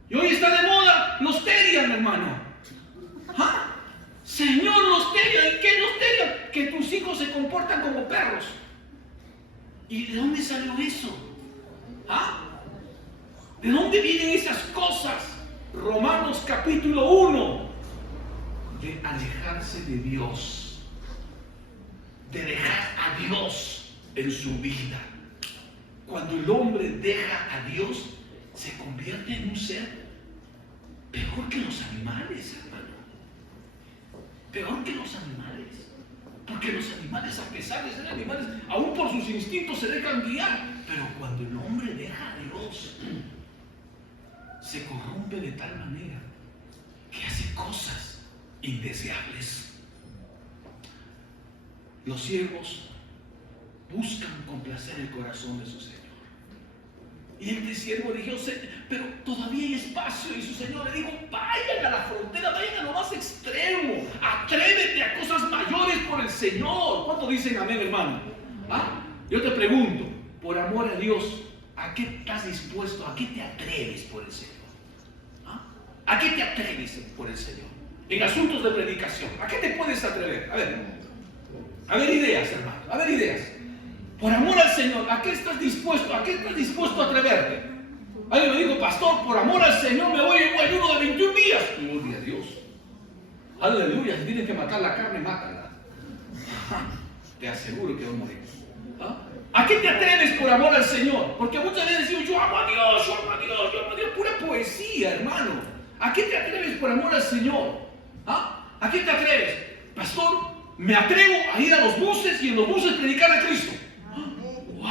Y hoy está de moda los terian, hermano. ¿Ah? Señor, los terian. ¿Y qué los terian? Que tus hijos se comportan como perros. ¿Y de dónde salió eso? ¿Ah? ¿De dónde vienen esas cosas? Romanos capítulo 1. De alejarse de Dios. De dejar a Dios en su vida. Cuando el hombre deja a Dios, se convierte en un ser peor que los animales, hermano. Peor que los animales. Porque los animales, a pesar de ser animales, aún por sus instintos se dejan guiar. Pero cuando el hombre deja a Dios, se corrompe de tal manera que hace cosas indeseables. Los siervos buscan complacer el corazón de su Señor. Y este siervo le dijo: pero todavía hay espacio. Y su Señor le dijo: vayan a la frontera, vayan a lo más extremo, atrévete a cosas mayores por el Señor. ¿Cuántos dicen amén, hermano? ¿Ah? Yo te pregunto, por amor a Dios, ¿a qué estás dispuesto? ¿A qué te atreves por el Señor? ¿Ah? ¿A qué te atreves por el Señor? En asuntos de predicación, ¿a qué te puedes atrever? A ver ideas, hermano, a ver ideas. Por amor al Señor, ¿a qué estás dispuesto? ¿A qué estás dispuesto a atreverte? Alguien me dijo: pastor, por amor al Señor me voy en un ayuno de 21 días. Gloria a Dios. Aleluya, si tienes que matar la carne, mátala. Te aseguro que va a morir. ¿Ah? ¿A qué te atreves por amor al Señor? Porque muchas veces decimos: yo amo a Dios, yo amo a Dios, yo amo a Dios. Pura poesía, hermano. ¿A qué te atreves por amor al Señor? ¿Ah? ¿A qué te atreves? Pastor, me atrevo a ir a los buses y en los buses predicar a Cristo. ¡Wow!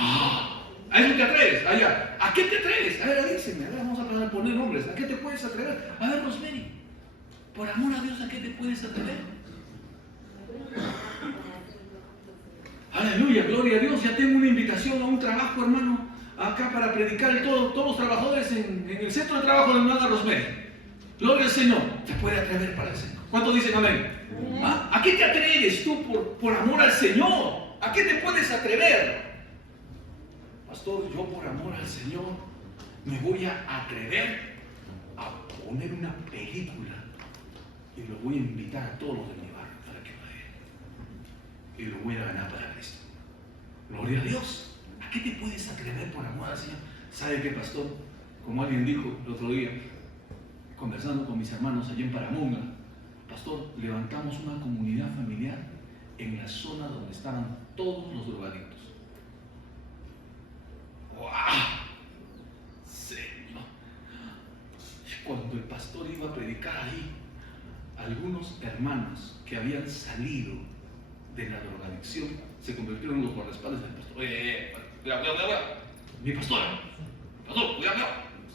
¿A eso te atreves? Allá. ¿A qué te atreves? A ver, díseme. A ver, vamos a poner nombres. ¿A qué te puedes atrever? A ver, Rosemary, por amor a Dios, ¿a qué te puedes atrever? Aleluya, gloria a Dios. Ya tengo una invitación a un trabajo, hermano, acá para predicar todos los trabajadores en el centro de trabajo de hermana Rosemary. Gloria al Señor. Te puede atrever para el Señor. ¿Cuántos dicen amén? ¿Ah? ¿A qué te atreves tú por amor al Señor? ¿A qué te puedes atrever? Pastor, yo por amor al Señor me voy a atrever a poner una película y lo voy a invitar a todos los de mi barrio para que lo vean. Y lo voy a ganar para Cristo. Gloria a Dios. ¿A qué te puedes atrever por amor al Señor? ¿Sabe qué, pastor? Como alguien dijo el otro día, conversando con mis hermanos allí en Paramonga, pastor, levantamos una comunidad familiar en la zona donde estaban todos los drogadictos. ¡Wow! Señor. Cuando el pastor iba a predicar ahí, algunos hermanos que habían salido de la drogadicción se convirtieron en los guardaespaldas del pastor. Mi pastor, Pastor, cuidado,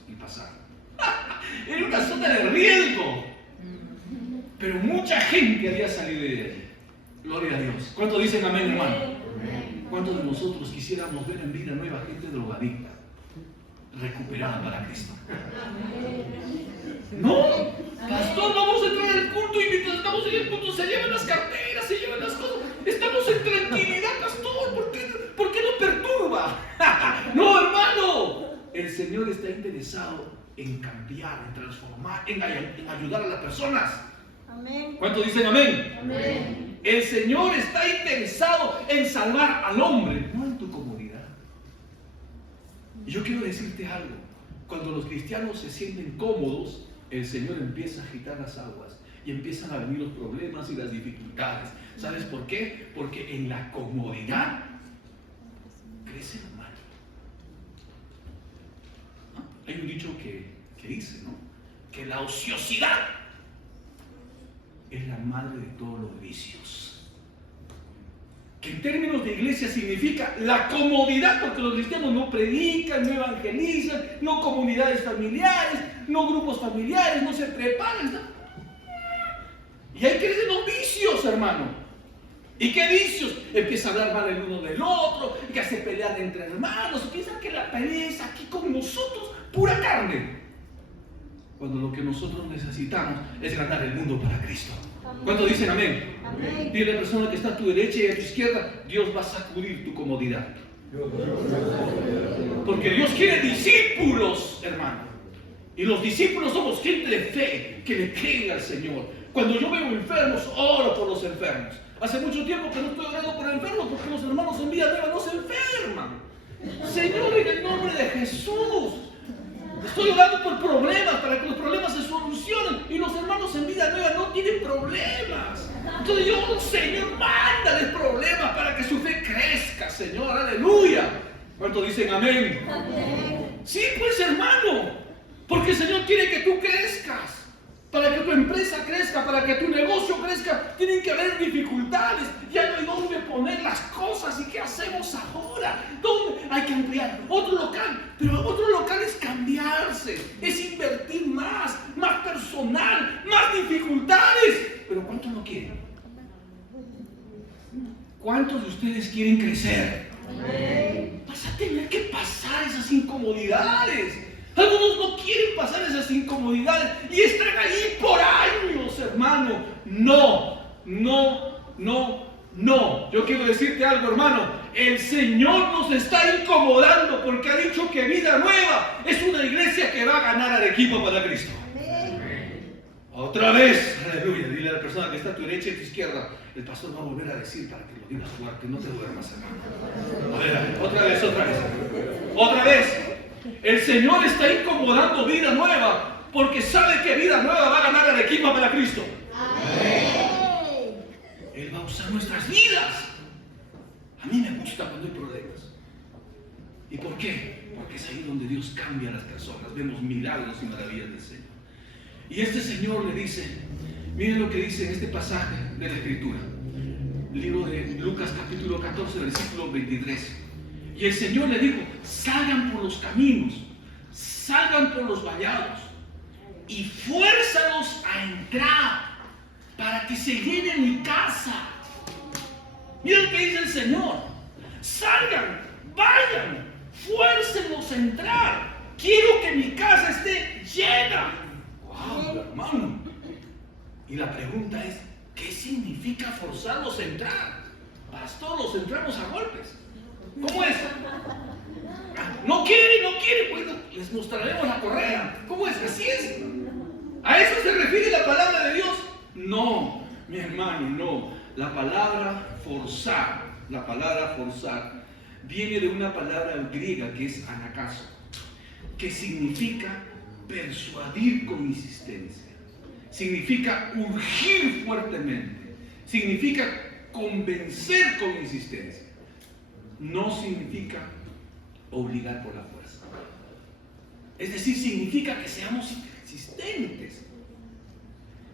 y pasar. Era una zona de riesgo. Pero mucha gente había salido de allí. Gloria a Dios. ¿Cuántos dicen amén, hermano? ¿Cuántos de nosotros quisiéramos ver en Vida Nueva gente drogadicta recuperada para Cristo? No, pastor, vamos a entrar al culto y mientras estamos en el culto se llevan las carteras, se llevan las cosas. Estamos en tranquilidad, pastor. ¿Por qué nos perturba? No, hermano. El Señor está interesado en cambiar, en transformar, en ayudar a las personas. Amén. ¿Cuántos dicen amén? Amén. El Señor está interesado en salvar al hombre, no en tu comodidad. Y yo quiero decirte algo. Cuando los cristianos se sienten cómodos, el Señor empieza a agitar las aguas y empiezan a venir los problemas y las dificultades. ¿Sabes por qué? Porque en la comodidad crece el mal. ¿No? Hay un dicho que dice, ¿no?, que la ociosidad es la madre de todos los vicios. Que en términos de iglesia significa la comodidad, porque los cristianos no predican, no evangelizan, no comunidades familiares, no grupos familiares, no se preparan. ¿No? Y ahí crecen los vicios, hermano. ¿Y qué vicios? Empieza a hablar mal el uno del otro, y que hace pelear entre hermanos, y piensan que la pelea es aquí con nosotros, pura carne. Cuando lo que nosotros necesitamos es ganar el mundo para Cristo. ¿Cuántos dicen amén? Amén. Dile a la persona que está a tu derecha y a tu izquierda, Dios va a sacudir tu comodidad. Porque Dios quiere discípulos, hermano. Y los discípulos somos gente de fe, que le creen al Señor. Cuando yo veo enfermos, oro por los enfermos. Hace mucho tiempo que no estoy orando por enfermos, porque los hermanos en Vida Nueva no se enferman. Señor, en el nombre de Jesús, estoy orando por problemas, para que los problemas se solucionen. Y los hermanos en Vida Nueva no tienen problemas. Entonces yo, Señor, mándales problemas para que su fe crezca, Señor, aleluya. ¿Cuántos dicen amén? Amén. Sí, pues, hermano, porque el Señor quiere que tú crezcas. Para que tu empresa crezca, para que tu negocio crezca, tienen que haber dificultades. Ya no hay dónde poner las cosas. ¿Y qué hacemos ahora? ¿Dónde? Hay que ampliar otro local. Pero otro local es cambiarse, es invertir más personal, más dificultades. Pero ¿cuántos lo quieren? ¿Cuántos de ustedes quieren crecer? Amén. Vas a tener que pasar esas incomodidades. Algunos no quieren pasar esas incomodidades y están ahí por años, hermano. No. Yo quiero decirte algo, hermano. El Señor nos está incomodando porque ha dicho que Vida Nueva es una iglesia que va a ganar Arequipa para Cristo. Amén. Otra vez, aleluya. Dile a la persona que está a tu derecha y a tu izquierda, el pastor va a volver a decir para que lo digas fuerte, no te duermas, hermano. A ver, otra vez. El Señor está incomodando Vida Nueva porque sabe que Vida Nueva va a ganar Arequipa para Cristo. Amén. Él va a usar nuestras vidas. A mí me gusta cuando hay problemas. ¿Y por qué? Porque es ahí donde Dios cambia a las personas. Vemos milagros y maravillas del Señor. Y este Señor le dice, miren lo que dice en este pasaje de la Escritura. Libro de Lucas capítulo 14, versículo 23. Y el Señor le dijo, salgan por los caminos, salgan por los vallados y fuérzalos a entrar para que se llene mi casa. Mira lo que dice el Señor. Salgan, vayan, fuércenlos a entrar. Quiero que mi casa esté llena. ¡Wow, hermano! Y la pregunta es, ¿qué significa forzarlos a entrar? Pastor, los entramos a golpes. ¿Cómo es? No quiere, bueno, les mostraremos la correa. ¿Cómo es? Así es. ¿A eso se refiere la palabra de Dios? No, mi hermano, no. La palabra forzar viene de una palabra griega que es anakazo, que significa persuadir con insistencia, significa urgir fuertemente, significa convencer con insistencia. No significa obligar por la fuerza. Es decir, significa que seamos insistentes,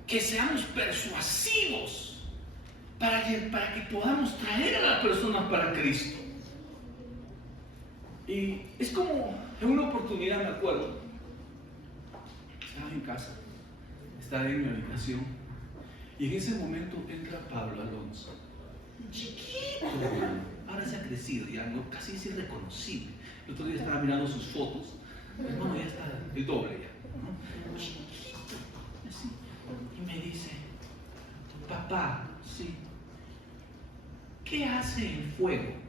que seamos persuasivos para que podamos traer a las personas para Cristo. Y es como, en una oportunidad me acuerdo, estaba en casa, estaba en mi habitación, y en ese momento entra Pablo Alonso, chiquito, ahora se ha crecido, ya no, casi es irreconocible. El otro día estaba mirando sus fotos, hermano, ya está el doble ya, ¿no? Chiquito, así, y me dice, papá, sí, ¿qué hace el fuego?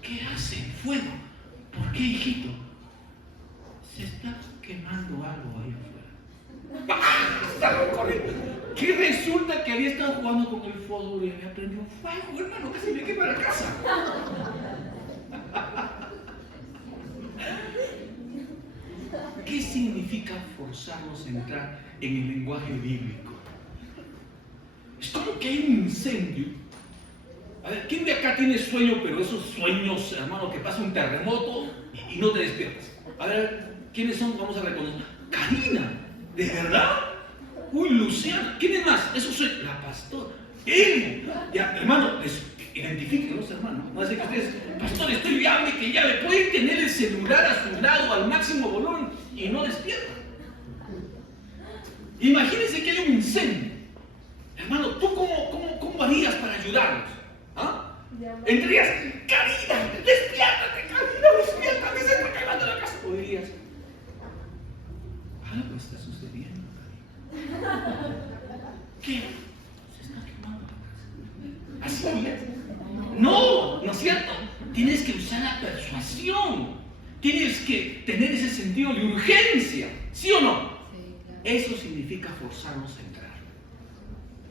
¿Qué hace el fuego? ¿Por qué, hijito? Se está quemando algo ahí afuera. Estaba corriendo. Que resulta que había estado jugando con el fósforo y había prendido fuego, hermano, casi me quema la casa. ¿Qué significa forzarnos a entrar en el lenguaje bíblico? Es como que hay un incendio. A ver, ¿quién de acá tiene sueño, pero esos sueños, hermano, que pasa un terremoto y no te despiertas? A ver, ¿quiénes son? Vamos a reconocer. Karina, ¿de verdad? Uy, Luciana, ¿quién es más? Eso soy la pastora. Él, ya, hermano, identifíquenlos, hermano. No es que ustedes, pastor, estoy llame que llame. Pueden tener el celular a su lado al máximo volumen y no despiertan. Imagínense que hay un incendio. Hermano, ¿tú cómo harías para ayudarnos? ¿Ah? Entrarías, Karina, despiértate, Karina, despiértate, se está quemando la casa. O dirías, algo está sucediendo, Karina. ¿Qué? Se está quemando la casa. ¿Así es? No, ¿no es cierto? Tienes que usar la persuasión. Tienes que tener ese sentido de urgencia, ¿sí o no? Eso significa forzarnos a entrar.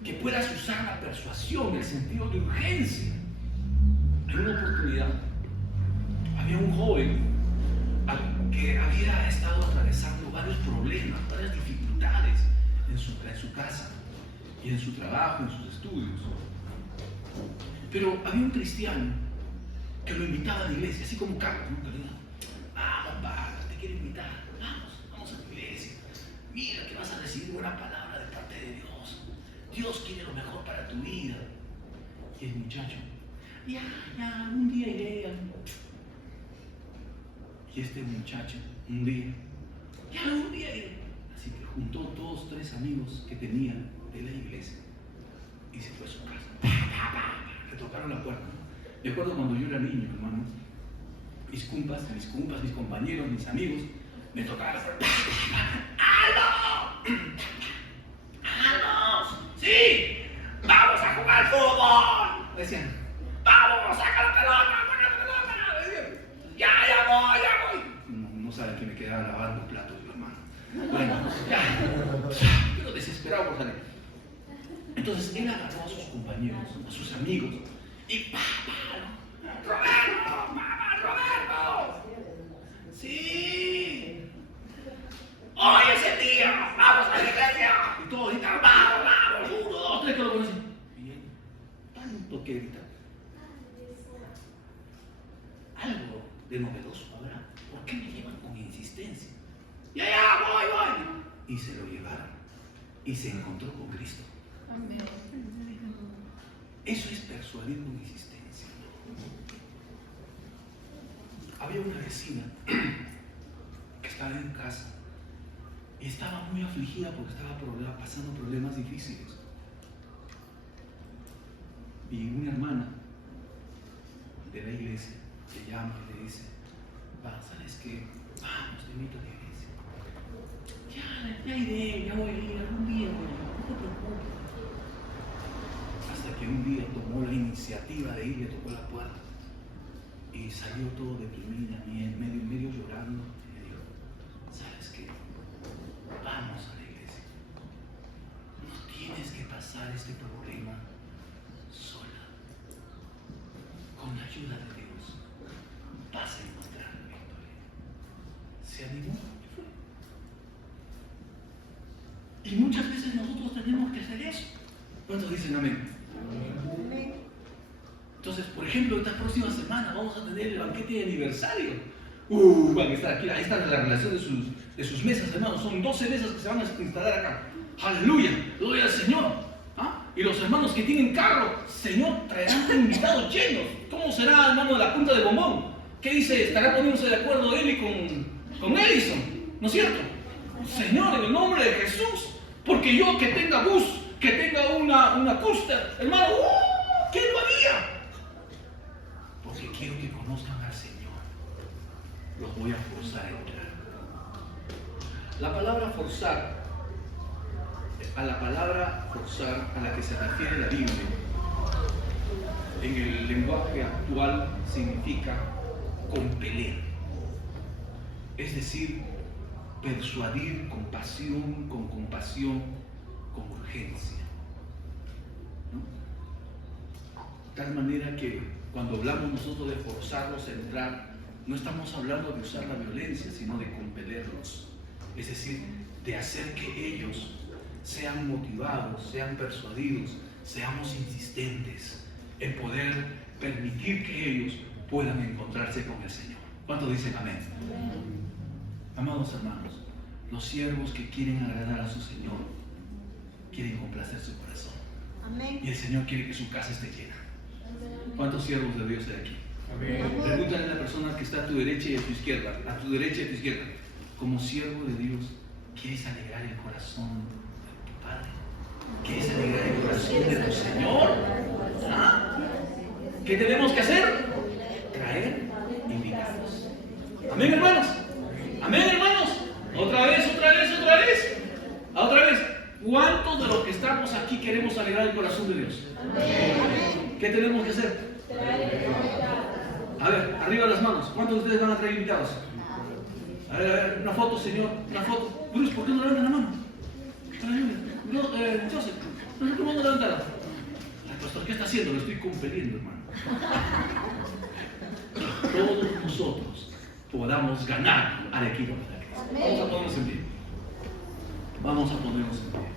Que puedas usar la persuasión, el sentido de urgencia. En una oportunidad, había un joven que había estado atravesando varios problemas, varias dificultades en su casa y en su trabajo, en sus estudios. Pero había un cristiano que lo invitaba a la iglesia, así como Carlos, ¿no? Vamos, papá, te quiero invitar, vamos a tu iglesia. Mira que vas a recibir una palabra de parte de Dios. Dios quiere lo mejor para tu vida. Y el muchacho, ya, un día iré. Y este muchacho, un día iré. Así que juntó 2 o 3 amigos que tenía de la iglesia y se fue a su casa. Le tocaron la puerta. Me acuerdo cuando yo era niño, hermano. Mis compas, mis compañeros, mis amigos, me tocaban la puerta. ¡Aló! ¡Aló! ¡Sí! ¡Vamos a jugar fútbol! Decían, ¡vamos! ¡Saca la pelota! Decían, ¡ya voy! No saben que me quedaba lavando platos, hermano. Bueno, ya. Pero desesperado por salir. Entonces él agarró a sus compañeros, a sus amigos, y ¡Roberto! ¡Sí! ¡Hoy es el día! ¡Vamos a la iglesia! Y todos gritan, ¡vamos! 1, 2, 3, que lo conocen. Bien, tanto que gritan. Algo de novedoso habrá. ¿Por qué me llevan con insistencia? ¡Ya, voy! Y se lo llevaron. Y se encontró con Cristo. Amén. Eso es persuadir con insistencia. Había una vecina que estaba en casa y estaba muy afligida porque estaba pasando problemas difíciles. Y una hermana de la iglesia le llama y le dice, ¿sabes qué? Vamos, te invito a la iglesia. Ya iré, ya voy a ir, algún día, no te preocupes. Hasta que un día tomó la iniciativa de ir, le tocó la puerta y salió todo deprimida, medio llorando, y le dijo, ¿sabes qué? Vamos a la iglesia. No tienes que pasar este problema sola. Con la ayuda de Dios vas a encontrar la victoria. Se animó y fue. Y muchas veces nosotros tenemos que hacer eso. ¿Cuántos dicen amén? Amén. Entonces, por ejemplo, esta próxima semana vamos a tener el banquete de aniversario. Van a estar aquí, ahí está la relación de sus mesas, hermanos. Son 12 mesas que se van a instalar acá. ¡Aleluya! ¡Gloria al Señor! ¿Ah? Y los hermanos que tienen carro, Señor, traerán invitados llenos. ¿Cómo será, hermano, de la punta de bombón? ¿Qué dice? ¿Estará poniéndose de acuerdo él con Edison? ¿No es cierto? Señor, en el nombre de Jesús, porque yo que tenga bus, que tenga una Custer, hermano, ¿quién lo haría? Porque quiero que conozcan al Señor. Los voy a forzar a entrar. La palabra forzar, a la palabra forzar a la que se refiere la Biblia, en el lenguaje actual significa compeler. Es decir, persuadir con pasión, con compasión, con urgencia. ¿No? De tal manera que cuando hablamos nosotros de forzarlos a entrar, no estamos hablando de usar la violencia, sino de compelerlos. Es decir, de hacer que ellos sean motivados, sean persuadidos, seamos insistentes en poder permitir que ellos puedan encontrarse con el Señor. ¿Cuántos dicen amén? Amados hermanos, los siervos que quieren agradar a su Señor quieren complacer su corazón. Amén. Y el Señor quiere que su casa esté llena. ¿Cuántos siervos de Dios hay aquí? Amén. Pregúntale a la persona que está a tu derecha y a tu izquierda, como siervo de Dios, ¿quieres alegrar el corazón de tu Padre? ¿Quieres alegrar el corazón de tu Señor? ¿Ah? ¿Qué tenemos que hacer? Traer invitados. Amén, hermanos. Amén, hermanos. Otra vez. ¿Cuántos de los que estamos aquí queremos alegrar el corazón de Dios? ¿Qué tenemos que hacer? A ver, arriba las manos. ¿Cuántos de ustedes van a traer invitados? A ver, una foto, señor. Una foto. Bruce, ¿por qué no levantan la mano? No, Joseph, nosotros vamos a levantar. Pastor, ¿qué está haciendo? Lo estoy compeliendo, hermano. Todos nosotros podamos ganar al equipo de la iglesia. Vamos a ponernos en pie.